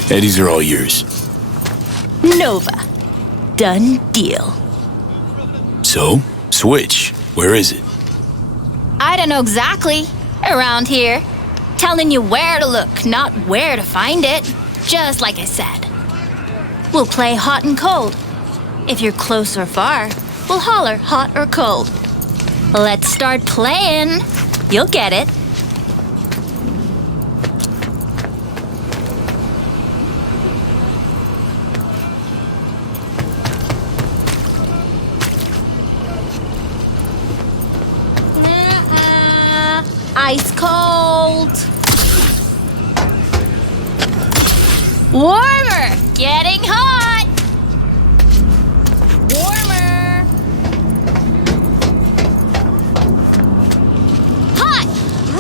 Eddies are all yours. Nova. Done deal. So, switch. Where is it? I don't know exactly. Around here. Telling you where to look, not where to find it. Just like I said. We'll play hot and cold. If you're close or far, we'll holler hot or cold. Let's start playing. You'll get it. Ice cold. Warmer. Getting hot. Warmer. Hot.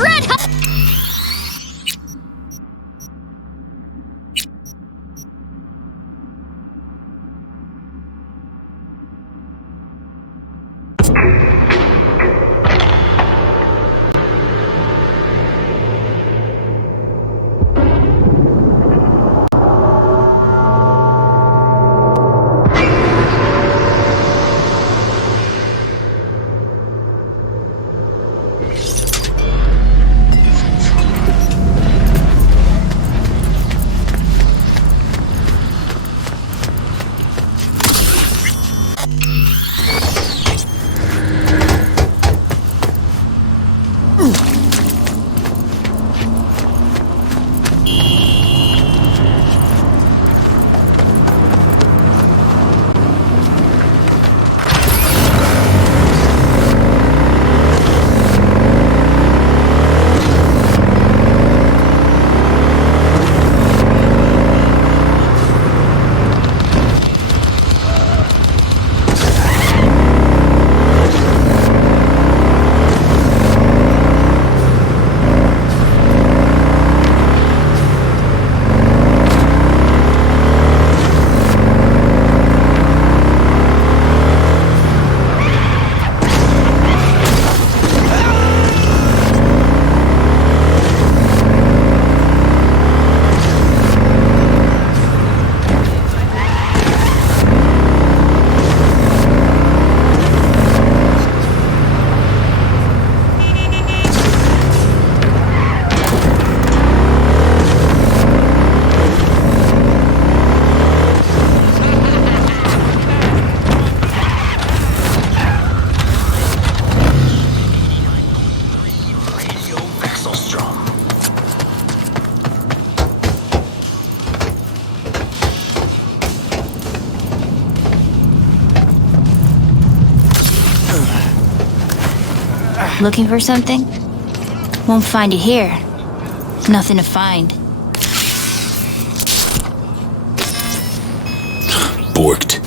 Red hot. Looking for something? Won't find it here. Nothing to find. Borked.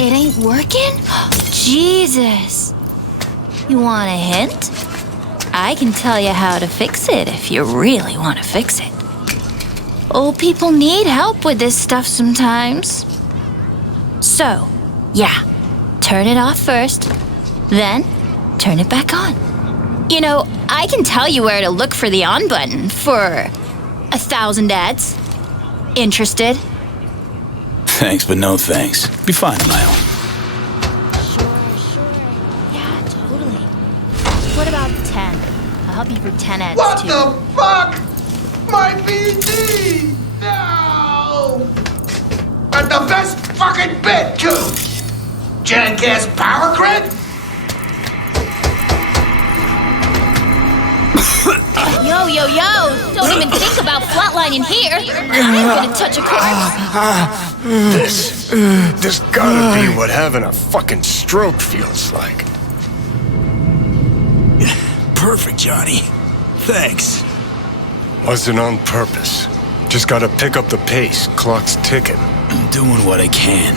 It ain't working? Jesus. You want a hint? I can tell you how to fix it if you really want to fix it. Old people need help with this stuff sometimes. So, yeah. Turn it off first, then turn it back on. You know, I can tell you where to look for the on button for 1,000 ads. Interested? Thanks, but no thanks. Be fine on my own. Sure. Yeah, totally. What about 10? I'll help you for 10 ads what too. What the fuck? My BD! No! But the best fucking bit, too! Jackass power grid? Yo! Don't even think about flatlining here. I'm gonna touch a corpse. This gotta be what having a fucking stroke feels like. Perfect, Johnny. Thanks. Wasn't on purpose. Just gotta pick up the pace. Clock's ticking. I'm doing what I can.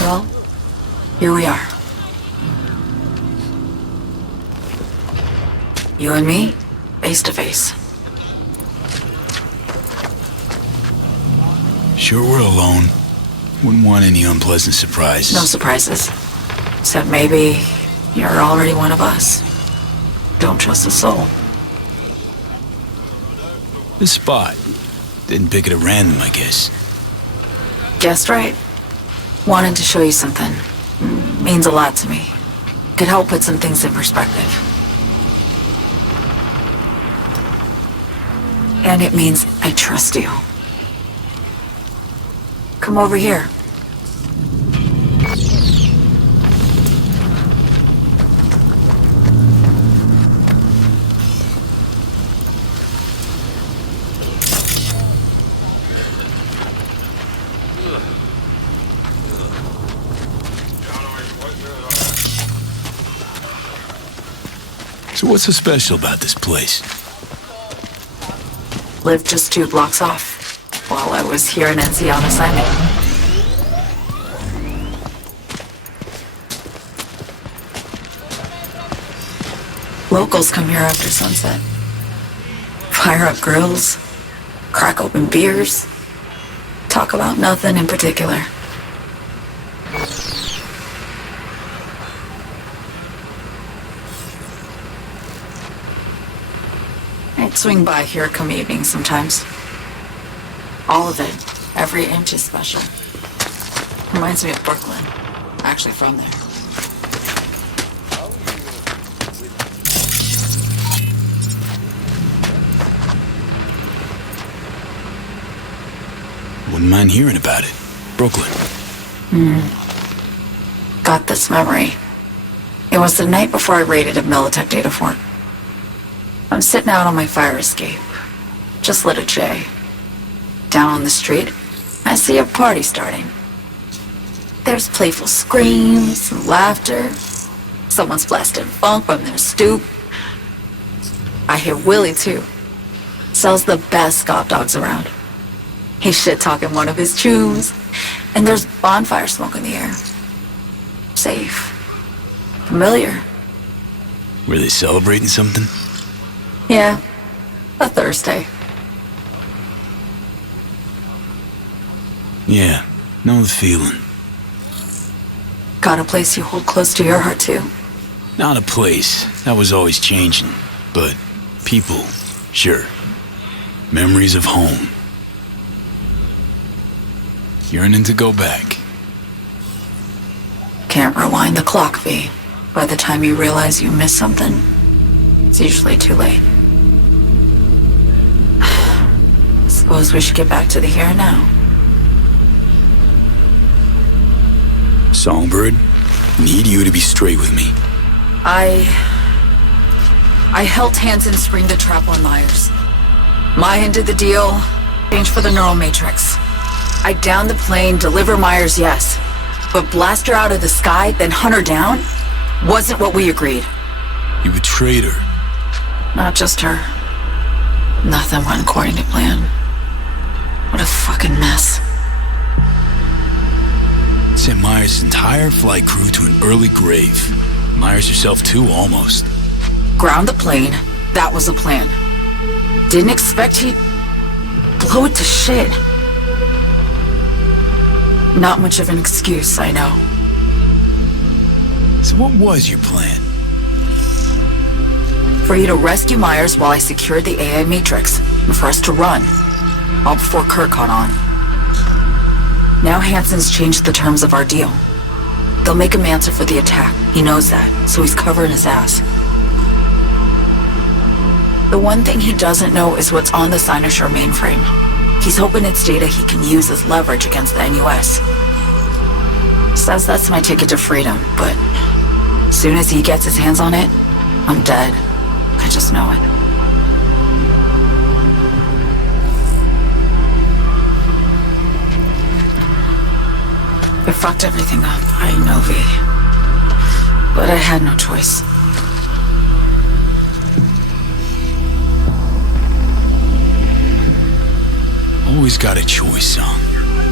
Well, here we are. You and me, face to face. Sure we're alone. Wouldn't want any unpleasant surprises. No surprises. Except maybe you're already one of us. Don't trust a soul. This spot. Didn't pick it at random, I guess. Guessed right. Wanted to show you something. Means a lot to me. Could help put some things in perspective. And it means I trust you. Come over here. So what's so special about this place? Lived just 2 blocks off while I was here in NC on assignment. Locals come here after sunset. Fire up grills, crack open beers, talk about nothing in particular. I'd swing by here come evening sometimes. All of it, every inch is special. Reminds me of Brooklyn. Actually from there. Wouldn't mind hearing about it. Brooklyn. Got this memory. It was the night before I raided a Militech data fort. I'm sitting out on my fire escape. Just lit a J. Down on the street, I see a party starting. There's playful screams and laughter. Someone's blasting funk from their stoop. I hear Willie, too. Sells the best scout dogs around. He's shit-talking one of his tunes, and there's bonfire smoke in the air. Safe. Familiar. Were they celebrating something? Yeah, a Thursday. Yeah, know the feeling. Got a place you hold close to your heart, too? Not a place. That was always changing. But people, sure. Memories of home. Yearning to go back. Can't rewind the clock, V. By the time you realize you missed something, it's usually too late. Suppose we should get back to the here and now. Songbird, need you to be straight with me. I helped Hansen spring the trap on Myers. Maya did the deal, change for the neural matrix. I downed the plane, deliver Myers, yes. But blast her out of the sky, then hunt her down? Wasn't what we agreed. You betrayed her. Not just her. Nothing went according to plan. What a fucking mess. Sent Myers' entire flight crew to an early grave. Myers herself too, almost. Ground the plane, that was the plan. Didn't expect he'd blow it to shit. Not much of an excuse, I know. So what was your plan? For you to rescue Myers while I secured the AI matrix, and for us to run, all before Kirk caught on. Now Hansen's changed the terms of our deal. They'll make him answer for the attack. He knows that, so he's covering his ass. The one thing he doesn't know is what's on the Cynosure mainframe. He's hoping it's data he can use as leverage against the NUS. Says that's my ticket to freedom, but as soon as he gets his hands on it, I'm dead. I just know it. I fucked everything up, I know, V. But I had no choice. Always got a choice, son.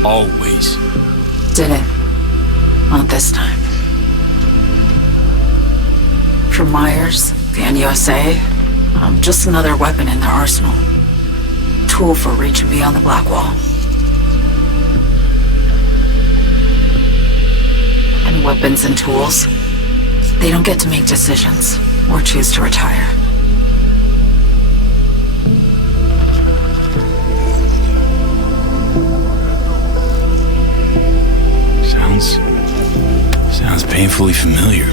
Always. Didn't. Not this time. For Myers, the NUSA, I'm just another weapon in their arsenal. Tool for reaching beyond the black wall. And weapons and tools, they don't get to make decisions or choose to retire. Sounds painfully familiar.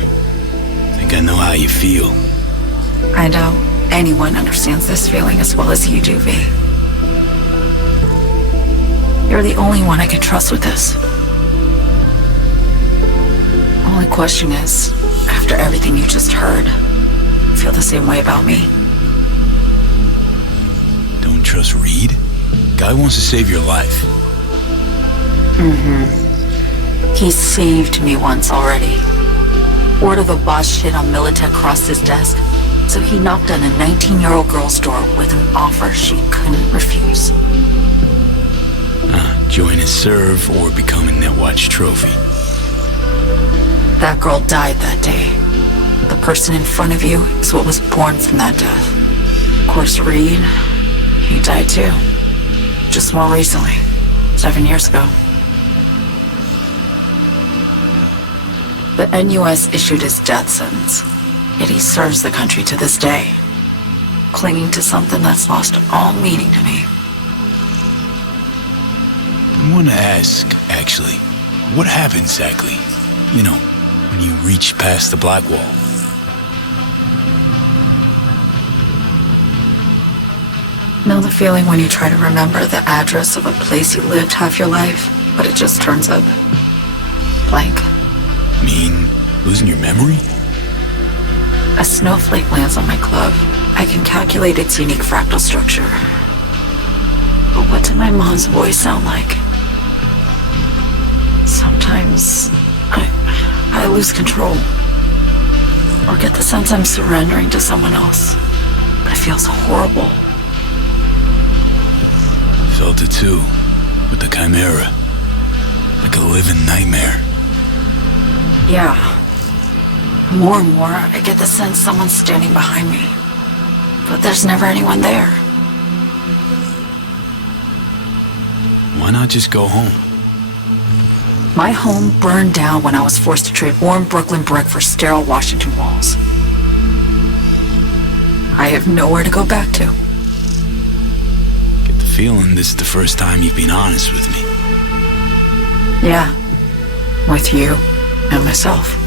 Think I know how you feel. I doubt anyone understands this feeling as well as you do, V. You're the only one I can trust with this. Only question is, after everything you just heard, you feel the same way about me? Don't trust Reed? Guy wants to save your life. Mm-hmm. He saved me once already. Word of a boss shit on Militech crossed his desk, so he knocked on a 19-year-old girl's door with an offer she couldn't refuse. Join his serve or become a Netwatch trophy. That girl died that day. The person in front of you is what was born from that death. Of course, Reed, he died too. just more recently. 7 years ago. The NUS issued his death sentence, yet he serves the country to this day, clinging to something that's lost all meaning to me. I want to ask, actually, what happened exactly? You know, when you reached past the black wall. Know the feeling when you try to remember the address of a place you lived half your life, but it just turns up blank? Mean losing your memory? A snowflake lands on my glove. I can calculate its unique fractal structure. But what did my mom's voice sound like? Sometimes I lose control. Or get the sense I'm surrendering to someone else. It feels horrible. Felt it too, with the Chimera. Like a living nightmare. Yeah. More and more, I get the sense someone's standing behind me. But there's never anyone there. Why not just go home? My home burned down when I was forced to trade warm Brooklyn brick for sterile Washington walls. I have nowhere to go back to. Get the feeling this is the first time you've been honest with me. Yeah. With you and myself.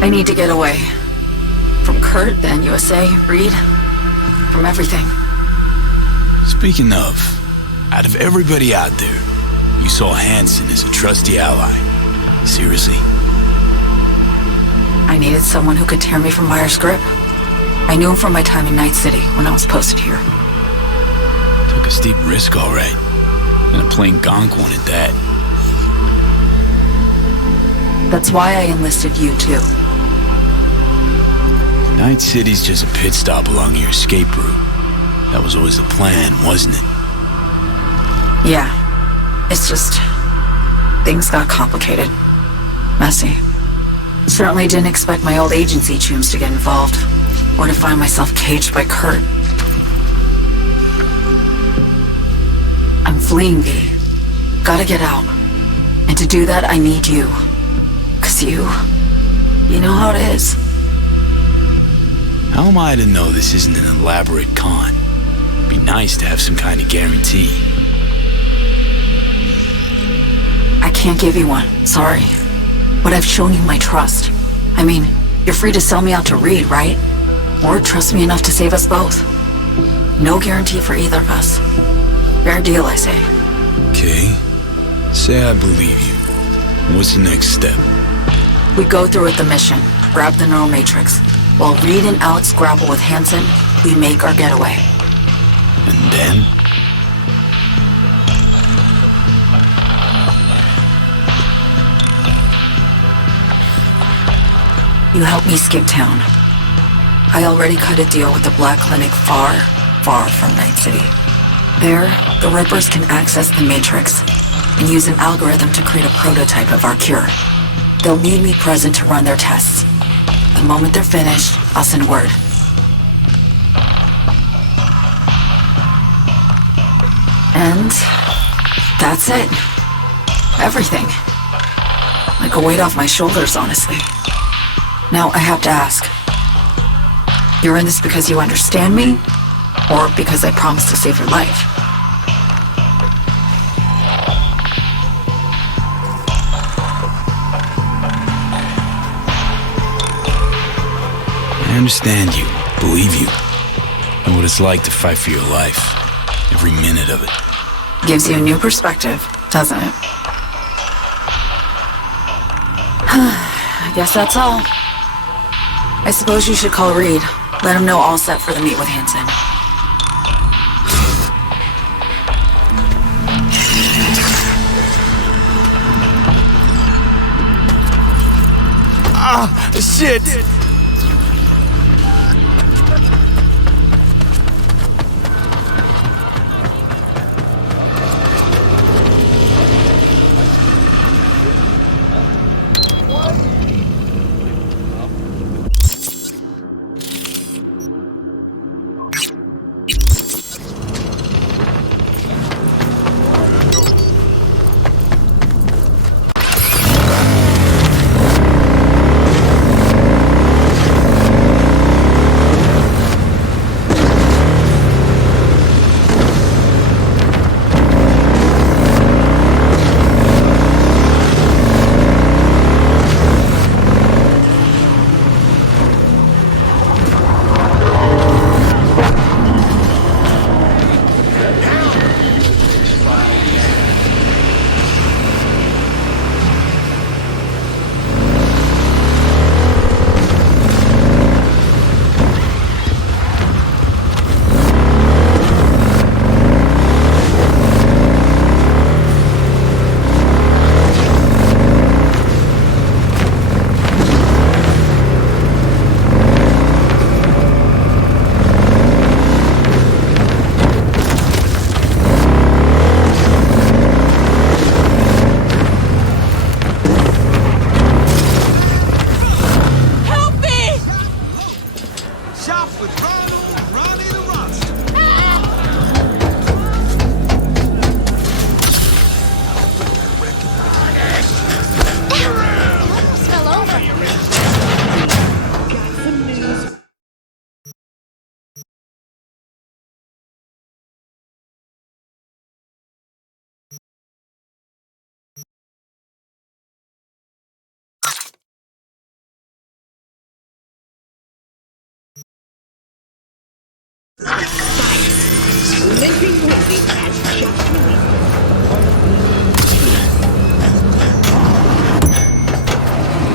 I need to get away. From Kurt, then NUSA, Reed, from everything. Speaking of, out of everybody out there, you saw Hansen as a trusty ally. Seriously? I needed someone who could tear me from Myers' grip. I knew him from my time in Night City when I was posted here. Took a steep risk, all right. And a plain gonk one at that. That's why I enlisted you, too. Night City's just a pit stop along your escape route. That was always the plan, wasn't it? Yeah. It's just... things got complicated. Messy. Certainly didn't expect my old agency chooms to get involved. Or to find myself caged by Kurt. I'm fleeing V. Gotta get out. And to do that, I need you. 'Cause you know how it is. How am I to know this isn't an elaborate con? It'd be nice to have some kind of guarantee. I can't give you one, sorry. But I've shown you my trust. I mean, you're free to sell me out to Reed, right? Or trust me enough to save us both. No guarantee for either of us. Fair deal, I say. Okay. Say I believe you. What's the next step? We go through with the mission, grab the neural matrix. While Reed and Alex grapple with Hansen, we make our getaway. And then? You help me skip town. I already cut a deal with the Black Clinic far, far from Night City. There, the Rippers can access the Matrix and use an algorithm to create a prototype of our cure. They'll need me present to run their tests. The moment they're finished, I'll send word. And that's it. Everything. Like a weight off my shoulders, honestly. Now I have to ask. You're in this because you understand me? Or because I promised to save your life? I understand you, believe you, and what it's like to fight for your life. Every minute of it. Gives you a new perspective, doesn't it? I guess that's all. I suppose you should call Reed. Let him know all set for the meet with Hansen. Ah, shit!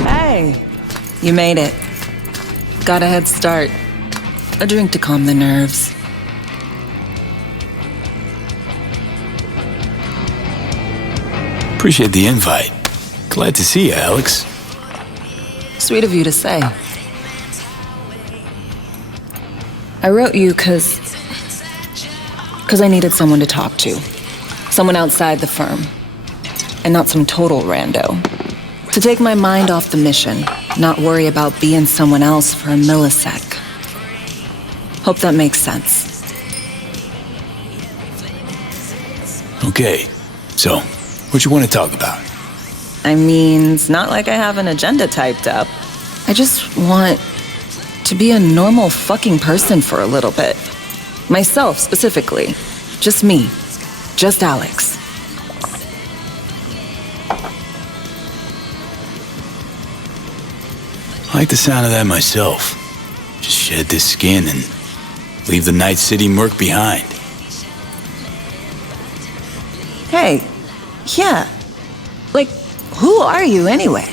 Hey, you made it. Got a head start. A drink to calm the nerves. Appreciate the invite. Glad to see you, Alex. Sweet of you to say. I wrote you because I needed someone to talk to. Someone outside the firm. And not some total rando. To take my mind off the mission, not worry about being someone else for a millisec. Hope that makes sense. Okay, so, what you want to talk about? I mean, it's not like I have an agenda typed up. I just want to be a normal fucking person for a little bit. Myself, specifically. Just me. Just Alex. I like the sound of that myself. Just shed this skin and leave the Night City murk behind. Hey, yeah. Like, who are you anyway?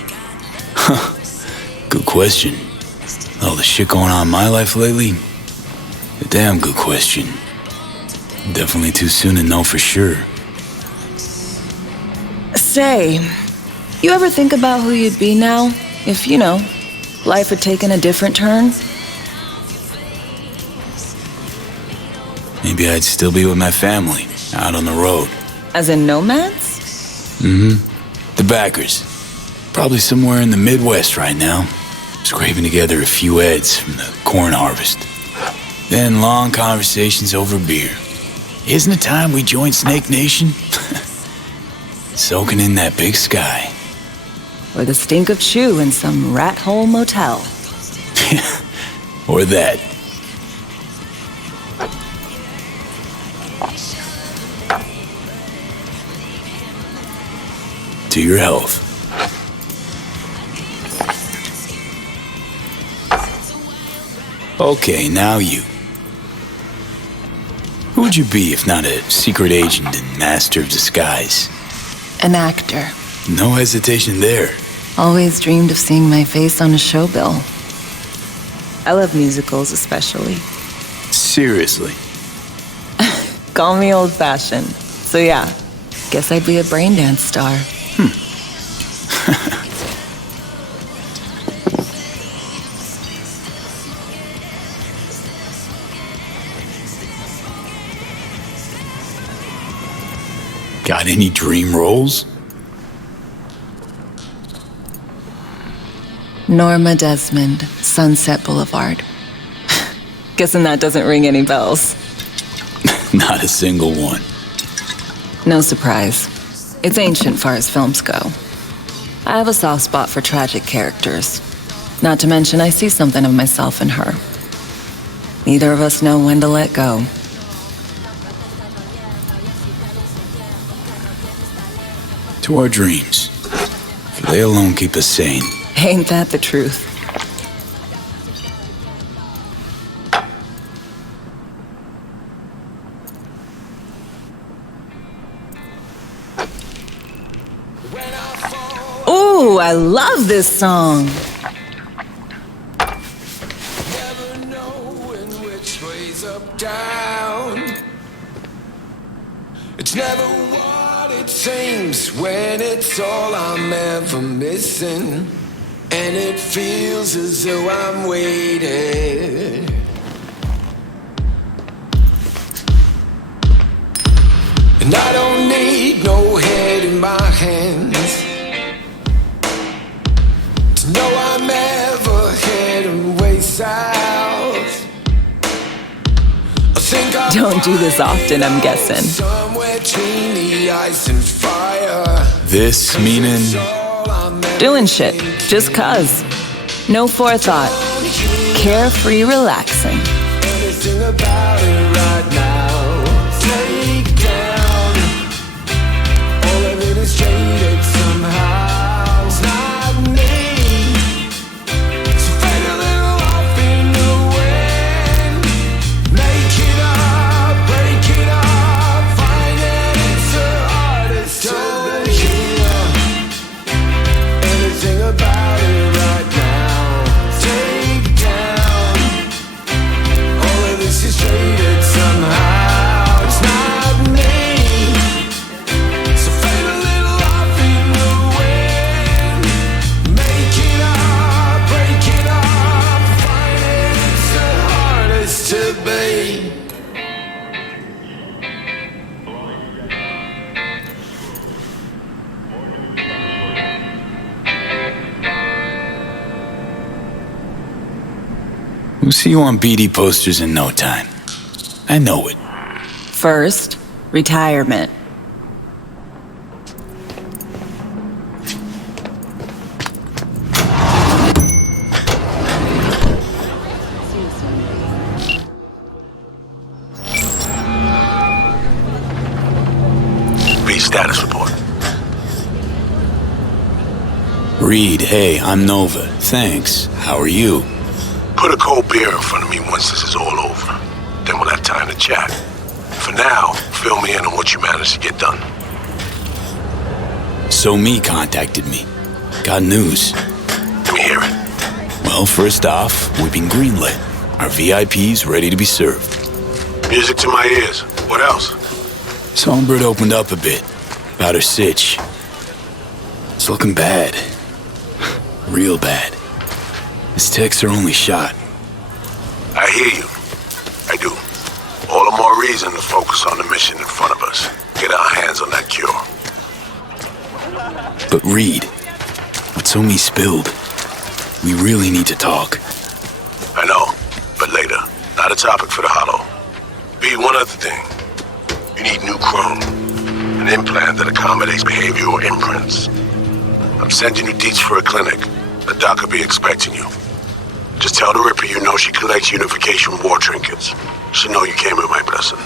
Good question. All the shit going on in my life lately? A damn good question. Definitely too soon to know for sure. Say, you ever think about who you'd be now if, life had taken a different turn? Maybe I'd still be with my family, out on the road. As in nomads? Mm-hmm. The backers. Probably somewhere in the Midwest right now. Scraping together a few heads from the corn harvest. Then long conversations over beer. Isn't it time we joined Snake Nation? Soaking in that big sky. Or the stink of chew in some rat hole motel. Or that. To your health. Okay, now you. Who would you be if not a secret agent and master of disguise? An actor. No hesitation there. Always dreamed of seeing my face on a show bill. I love musicals especially. Seriously? Call me old-fashioned. So yeah, guess I'd be a braindance star. Got any dream roles? Norma Desmond, Sunset Boulevard. Guessing that doesn't ring any bells. Not a single one. No surprise. It's ancient far as films go. I have a soft spot for tragic characters. Not to mention I see something of myself in her. Neither of us know when to let go. To our dreams. For they alone keep us sane. Ain't that the truth? Ooh, I love this song. Never knowing which way's up, down. It's never what it seems when it's all I'm ever missing. And it feels as though I'm waiting. And I don't need no head in my hands to know I'm ever heading way south. I think Don't do this often, I'm guessing. somewhere between the ice and fire. This meaning? Doing shit, just cuz. No forethought. Carefree relaxing. Anything about it right now. Take down. All of it is traded somehow. It's not me. So fade a little off in the wind. Make it up, break it up. We'll see you on BD posters in no time. I know it. First, retirement. Status report. Reed, hey, I'm Nova. Thanks. How are you? Put a cold beer in front of me once this is all over. Then we'll have time to chat. For now, fill me in on what you managed to get done. So Me contacted me. Got news. Let me hear it. Well, first off, we've been greenlit. Our VIP's ready to be served. Music to my ears. What else? Songbird opened up a bit about her sitch. It's looking bad. Real bad. His techs are only shot. I hear you. I do. All the more reason to focus on the mission in front of us. Get our hands on that cure. But Reed, what Somi spilled, we really need to talk. I know, but later. Not a topic for the hollow. B, one other thing. You need new chrome. An implant that accommodates behavioral imprints. I'm sending you deets for a clinic. The doc will be expecting you. Just tell the Ripper you know she collects unification war trinkets. She'll know you came with my blessing.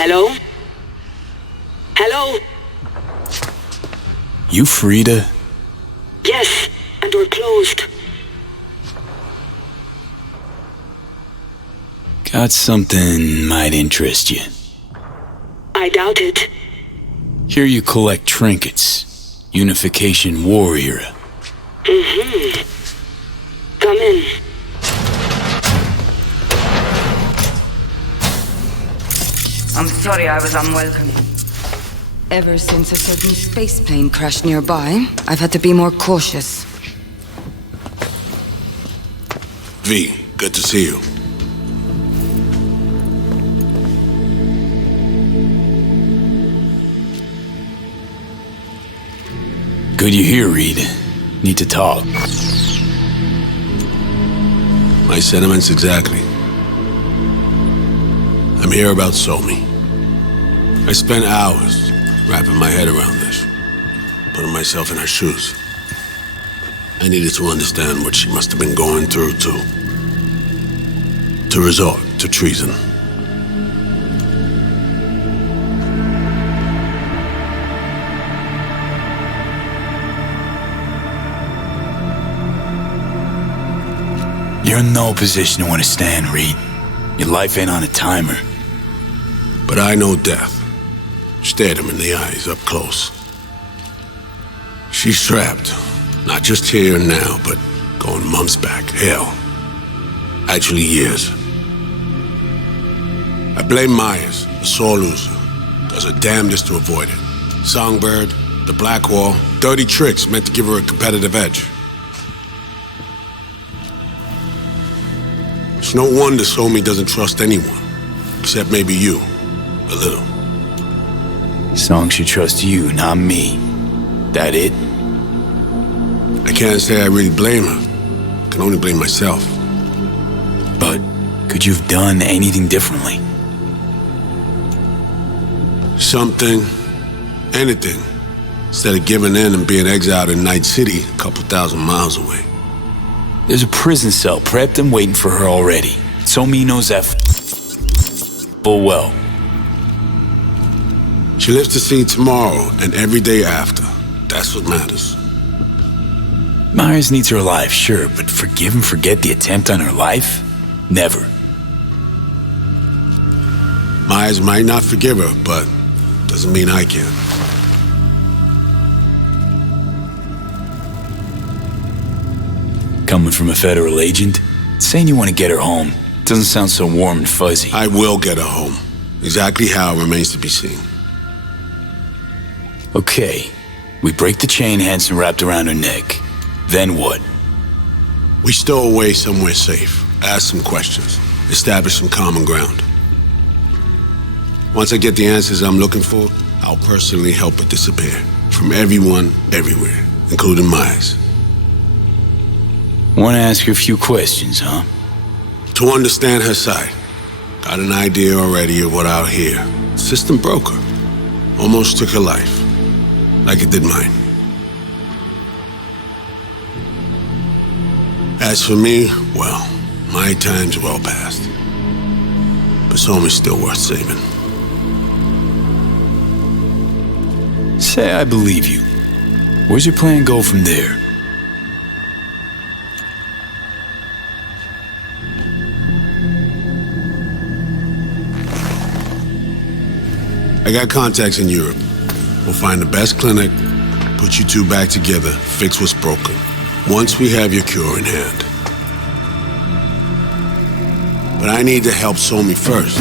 Hello? Hello? You Frida? Yes, and we're closed. Got something might interest you. I doubt it. Here you collect trinkets. Unification warrior. Mm-hmm. Come in. I'm sorry I was unwelcome. Ever since a certain space plane crashed nearby, I've had to be more cautious. V, good to see you. Good you're here, Reed. Need to talk. My sentiments exactly. I'm here about Somi. I spent hours wrapping my head around this, putting myself in her shoes. I needed to understand what she must have been going through to resort to treason. You're in no position to understand, Reed. Your life ain't on a timer. But I know death. Stared him in the eyes up close. She's trapped. Not just here and now, but going months back. Hell. Actually years. I blame Myers, the sore loser. Does her damnedest to avoid it. Songbird, the Blackwall, dirty tricks meant to give her a competitive edge. It's no wonder Somi doesn't trust anyone. Except maybe you. A little. Song should trust you, not me. That it? I can't say I really blame her. I can only blame myself. But could you have done anything differently? Something. Anything. Instead of giving in and being exiled in Night City, a couple thousand miles away. There's a prison cell prepped and waiting for her already. Somi knows that full well. She lives to see tomorrow and every day after. That's what matters. Myers needs her alive, sure, but forgive and forget the attempt on her life? Never. Myers might not forgive her, but doesn't mean I can. Coming from a federal agent? Saying you want to get her home doesn't sound so warm and fuzzy. I will get her home. Exactly how remains to be seen. Okay. We break the chain Hansen wrapped around her neck. Then what? We stow away somewhere safe. Ask some questions. Establish some common ground. Once I get the answers I'm looking for, I'll personally help her disappear. From everyone, everywhere. Including Myers. Want to ask her a few questions, huh? To understand her side. Got an idea already of what I'll hear. System broke her. Almost took her life. Like it did mine. As for me, well, my time's well past. But Somi's still worth saving. Say I believe you. Where's your plan go from there? I got contacts in Europe. We'll find the best clinic, put you two back together, fix what's broken. Once we have your cure in hand. But I need to help Somi first.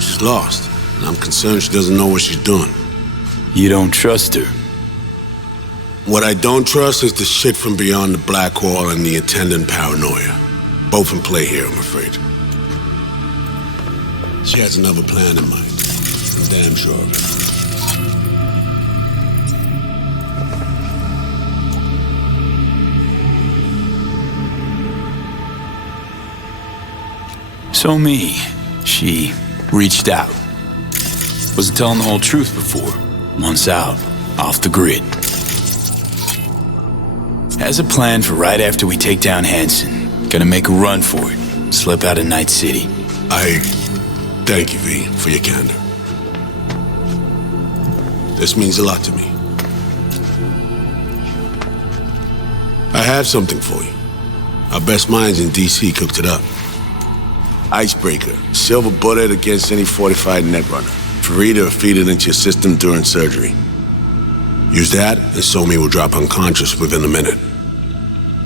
She's lost, and I'm concerned she doesn't know what she's doing. You don't trust her? What I don't trust is the shit from beyond the Blackwall and the attendant paranoia. Both in play here, I'm afraid. She has another plan in mind. I'm damn sure of it. Somi, she reached out. Wasn't telling the whole truth before. Months out, off the grid. Has a plan for right after we take down Hansen. Gonna make a run for it. Slip out of Night City. I thank you, V, for your candor. This means a lot to me. I have something for you. Our best minds in DC cooked it up. Icebreaker, silver bullet against any fortified netrunner. Free to feed it into your system during surgery. Use that, and Somi will drop unconscious within a minute.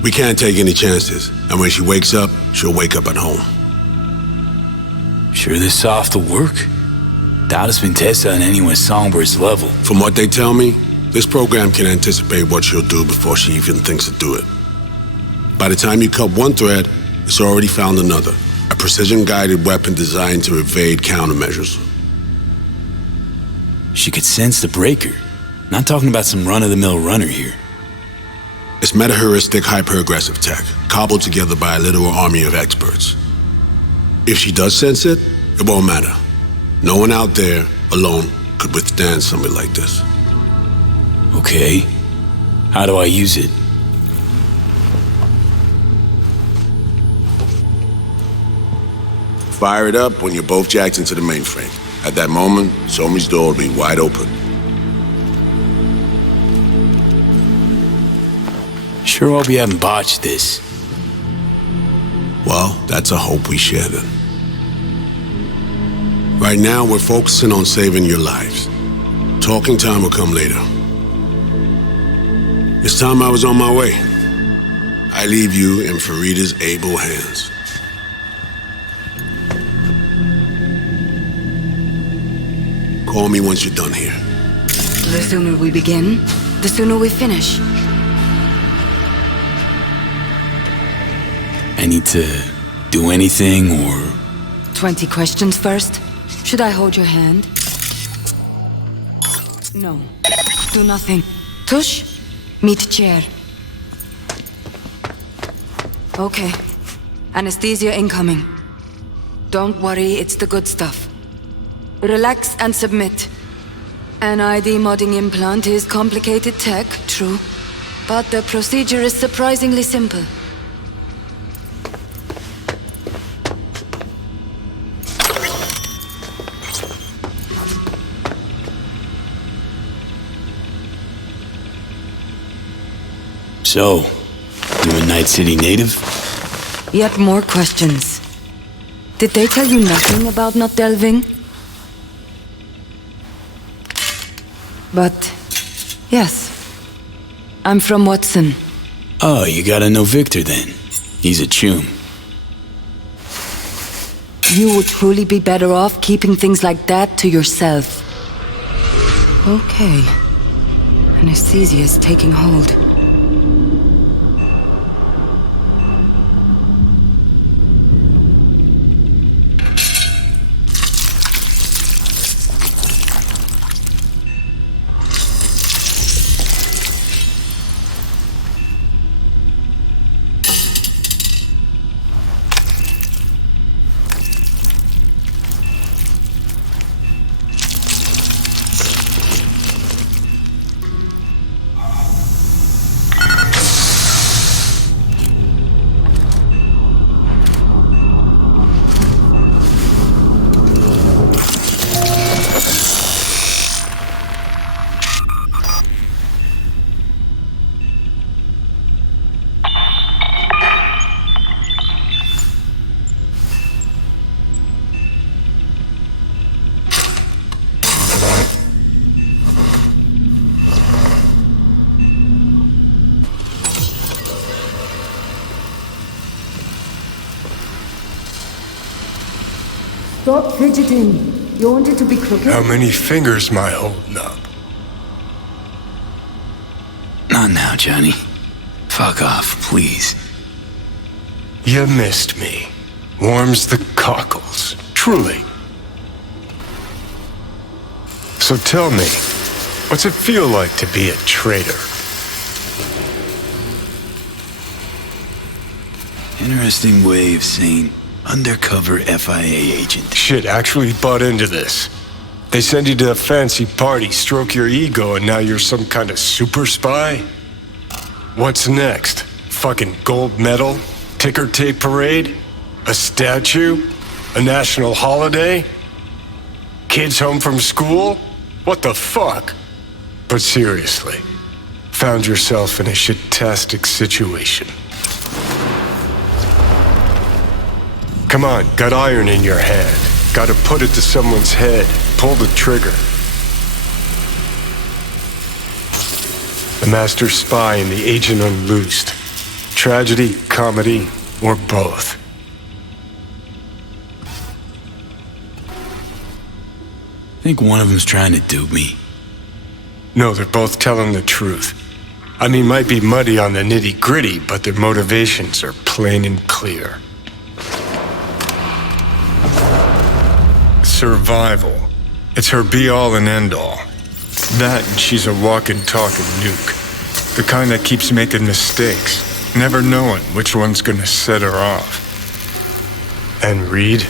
We can't take any chances, and when she wakes up, she'll wake up at home. Sure this soft will work? Doubt it's been tested on anyone Songbird's level. From what they tell me, this program can anticipate what she'll do before she even thinks to do it. By the time you cut one thread, it's already found another. A precision-guided weapon designed to evade countermeasures. She could sense the breaker. Not talking about some run-of-the-mill runner here. It's meta-heuristic hyper-aggressive tech, cobbled together by a literal army of experts. If she does sense it, it won't matter. No one out there, alone, could withstand something like this. Okay. How do I use it? Fire it up when you're both jacked into the mainframe. At that moment, Somi's door will be wide open. Sure hope you haven't botched this. Well, that's a hope we share then. Right now, we're focusing on saving your lives. Talking time will come later. It's time I was on my way. I leave you in Farida's able hands. Call me once you're done here. The sooner we begin, the sooner we finish. I need to do anything or... 20 questions first? Should I hold your hand? No. Do nothing. Tush, meet chair. Okay. Anesthesia incoming. Don't worry, it's the good stuff. Relax and submit. An ID modding implant is complicated tech, true. But the procedure is surprisingly simple. So, you a Night City native? Yet more questions. Did they tell you nothing about not delving? But, yes. I'm from Watson. Oh, you gotta know Victor then. He's a chum. You would truly be better off keeping things like that to yourself. Okay. Anesthesia is taking hold. Stop fidgeting. You want it to be crooked? How many fingers am I holding up? Not now, Johnny. Fuck off, please. You missed me. Warms the cockles. Truly. So tell me, what's it feel like to be a traitor? Interesting way of saying undercover FIA agent. Shit, actually bought into this. They send you to a fancy party, stroke your ego, and now you're some kind of super spy? What's next? Fucking gold medal? Ticker tape parade? A statue? A national holiday? Kids home from school? What the fuck? But seriously, found yourself in a shit-tastic situation. Come on, got iron in your hand. Gotta put it to someone's head. Pull the trigger. The master spy and the agent unloosed. Tragedy, comedy, or both. Think one of them's trying to dupe me. No, they're both telling the truth. I mean, might be muddy on the nitty-gritty, but their motivations are plain and clear. Survival. It's her be-all and end-all. That and she's a walking, talking nuke. The kind that keeps making mistakes, never knowing which one's gonna set her off. And Reed?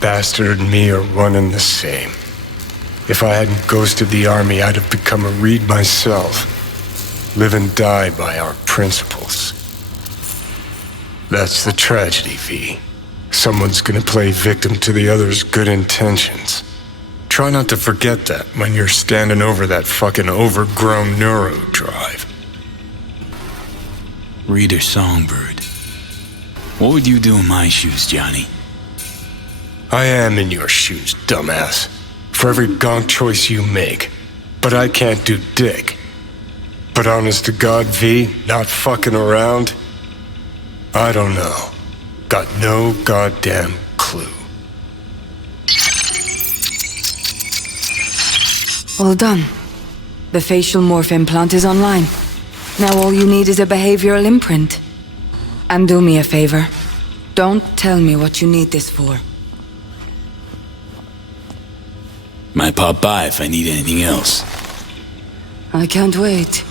Bastard and me are one and the same. If I hadn't ghosted the army, I'd have become a Reed myself. Live and die by our principles. That's the tragedy, V. Someone's gonna play victim to the other's good intentions. Try not to forget that when you're standing over that fucking overgrown neuro drive. Reader Songbird. What would you do in my shoes, Johnny? I am in your shoes, dumbass. For every gonk choice you make. But I can't do dick. But honest to God, V, not fucking around? I don't know. Got no goddamn clue. All done. The facial morph implant is online. Now all you need is a behavioral imprint. And do me a favor. Don't tell me what you need this for. Might pop by if I need anything else. I can't wait.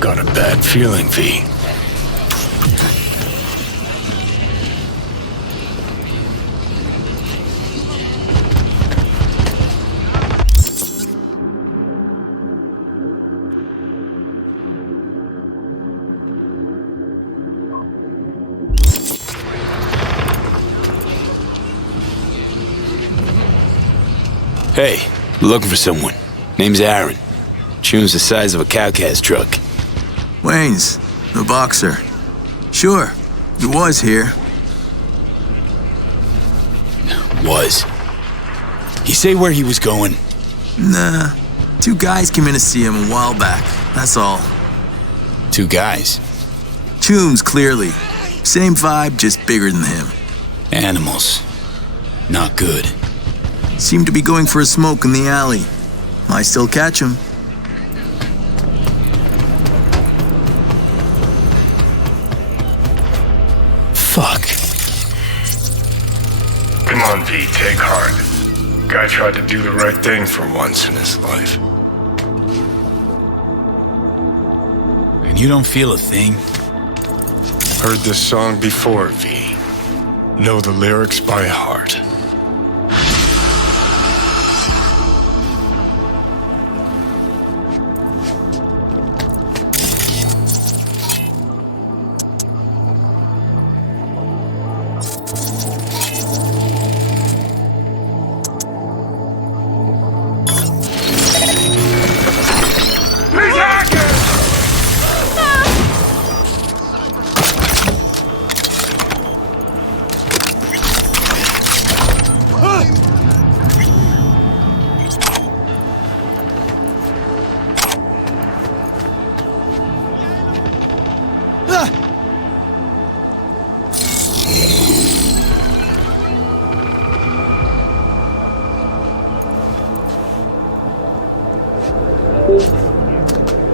Got a bad feeling, V. Hey, looking for someone. Name's Aaron. Tune's the size of a cow-cast truck. Wayne's, the boxer. Sure, he was here. Was. He say where he was going? Nah, 2 guys came in to see him a while back, that's all. 2 guys? Tunes, clearly. Same vibe, just bigger than him. Animals. Not good. Seemed to be going for a smoke in the alley. Might still catch him. Fuck. Come on, V, take heart. Guy tried to do the right thing for once in his life. And you don't feel a thing? Heard this song before, V. Know the lyrics by heart.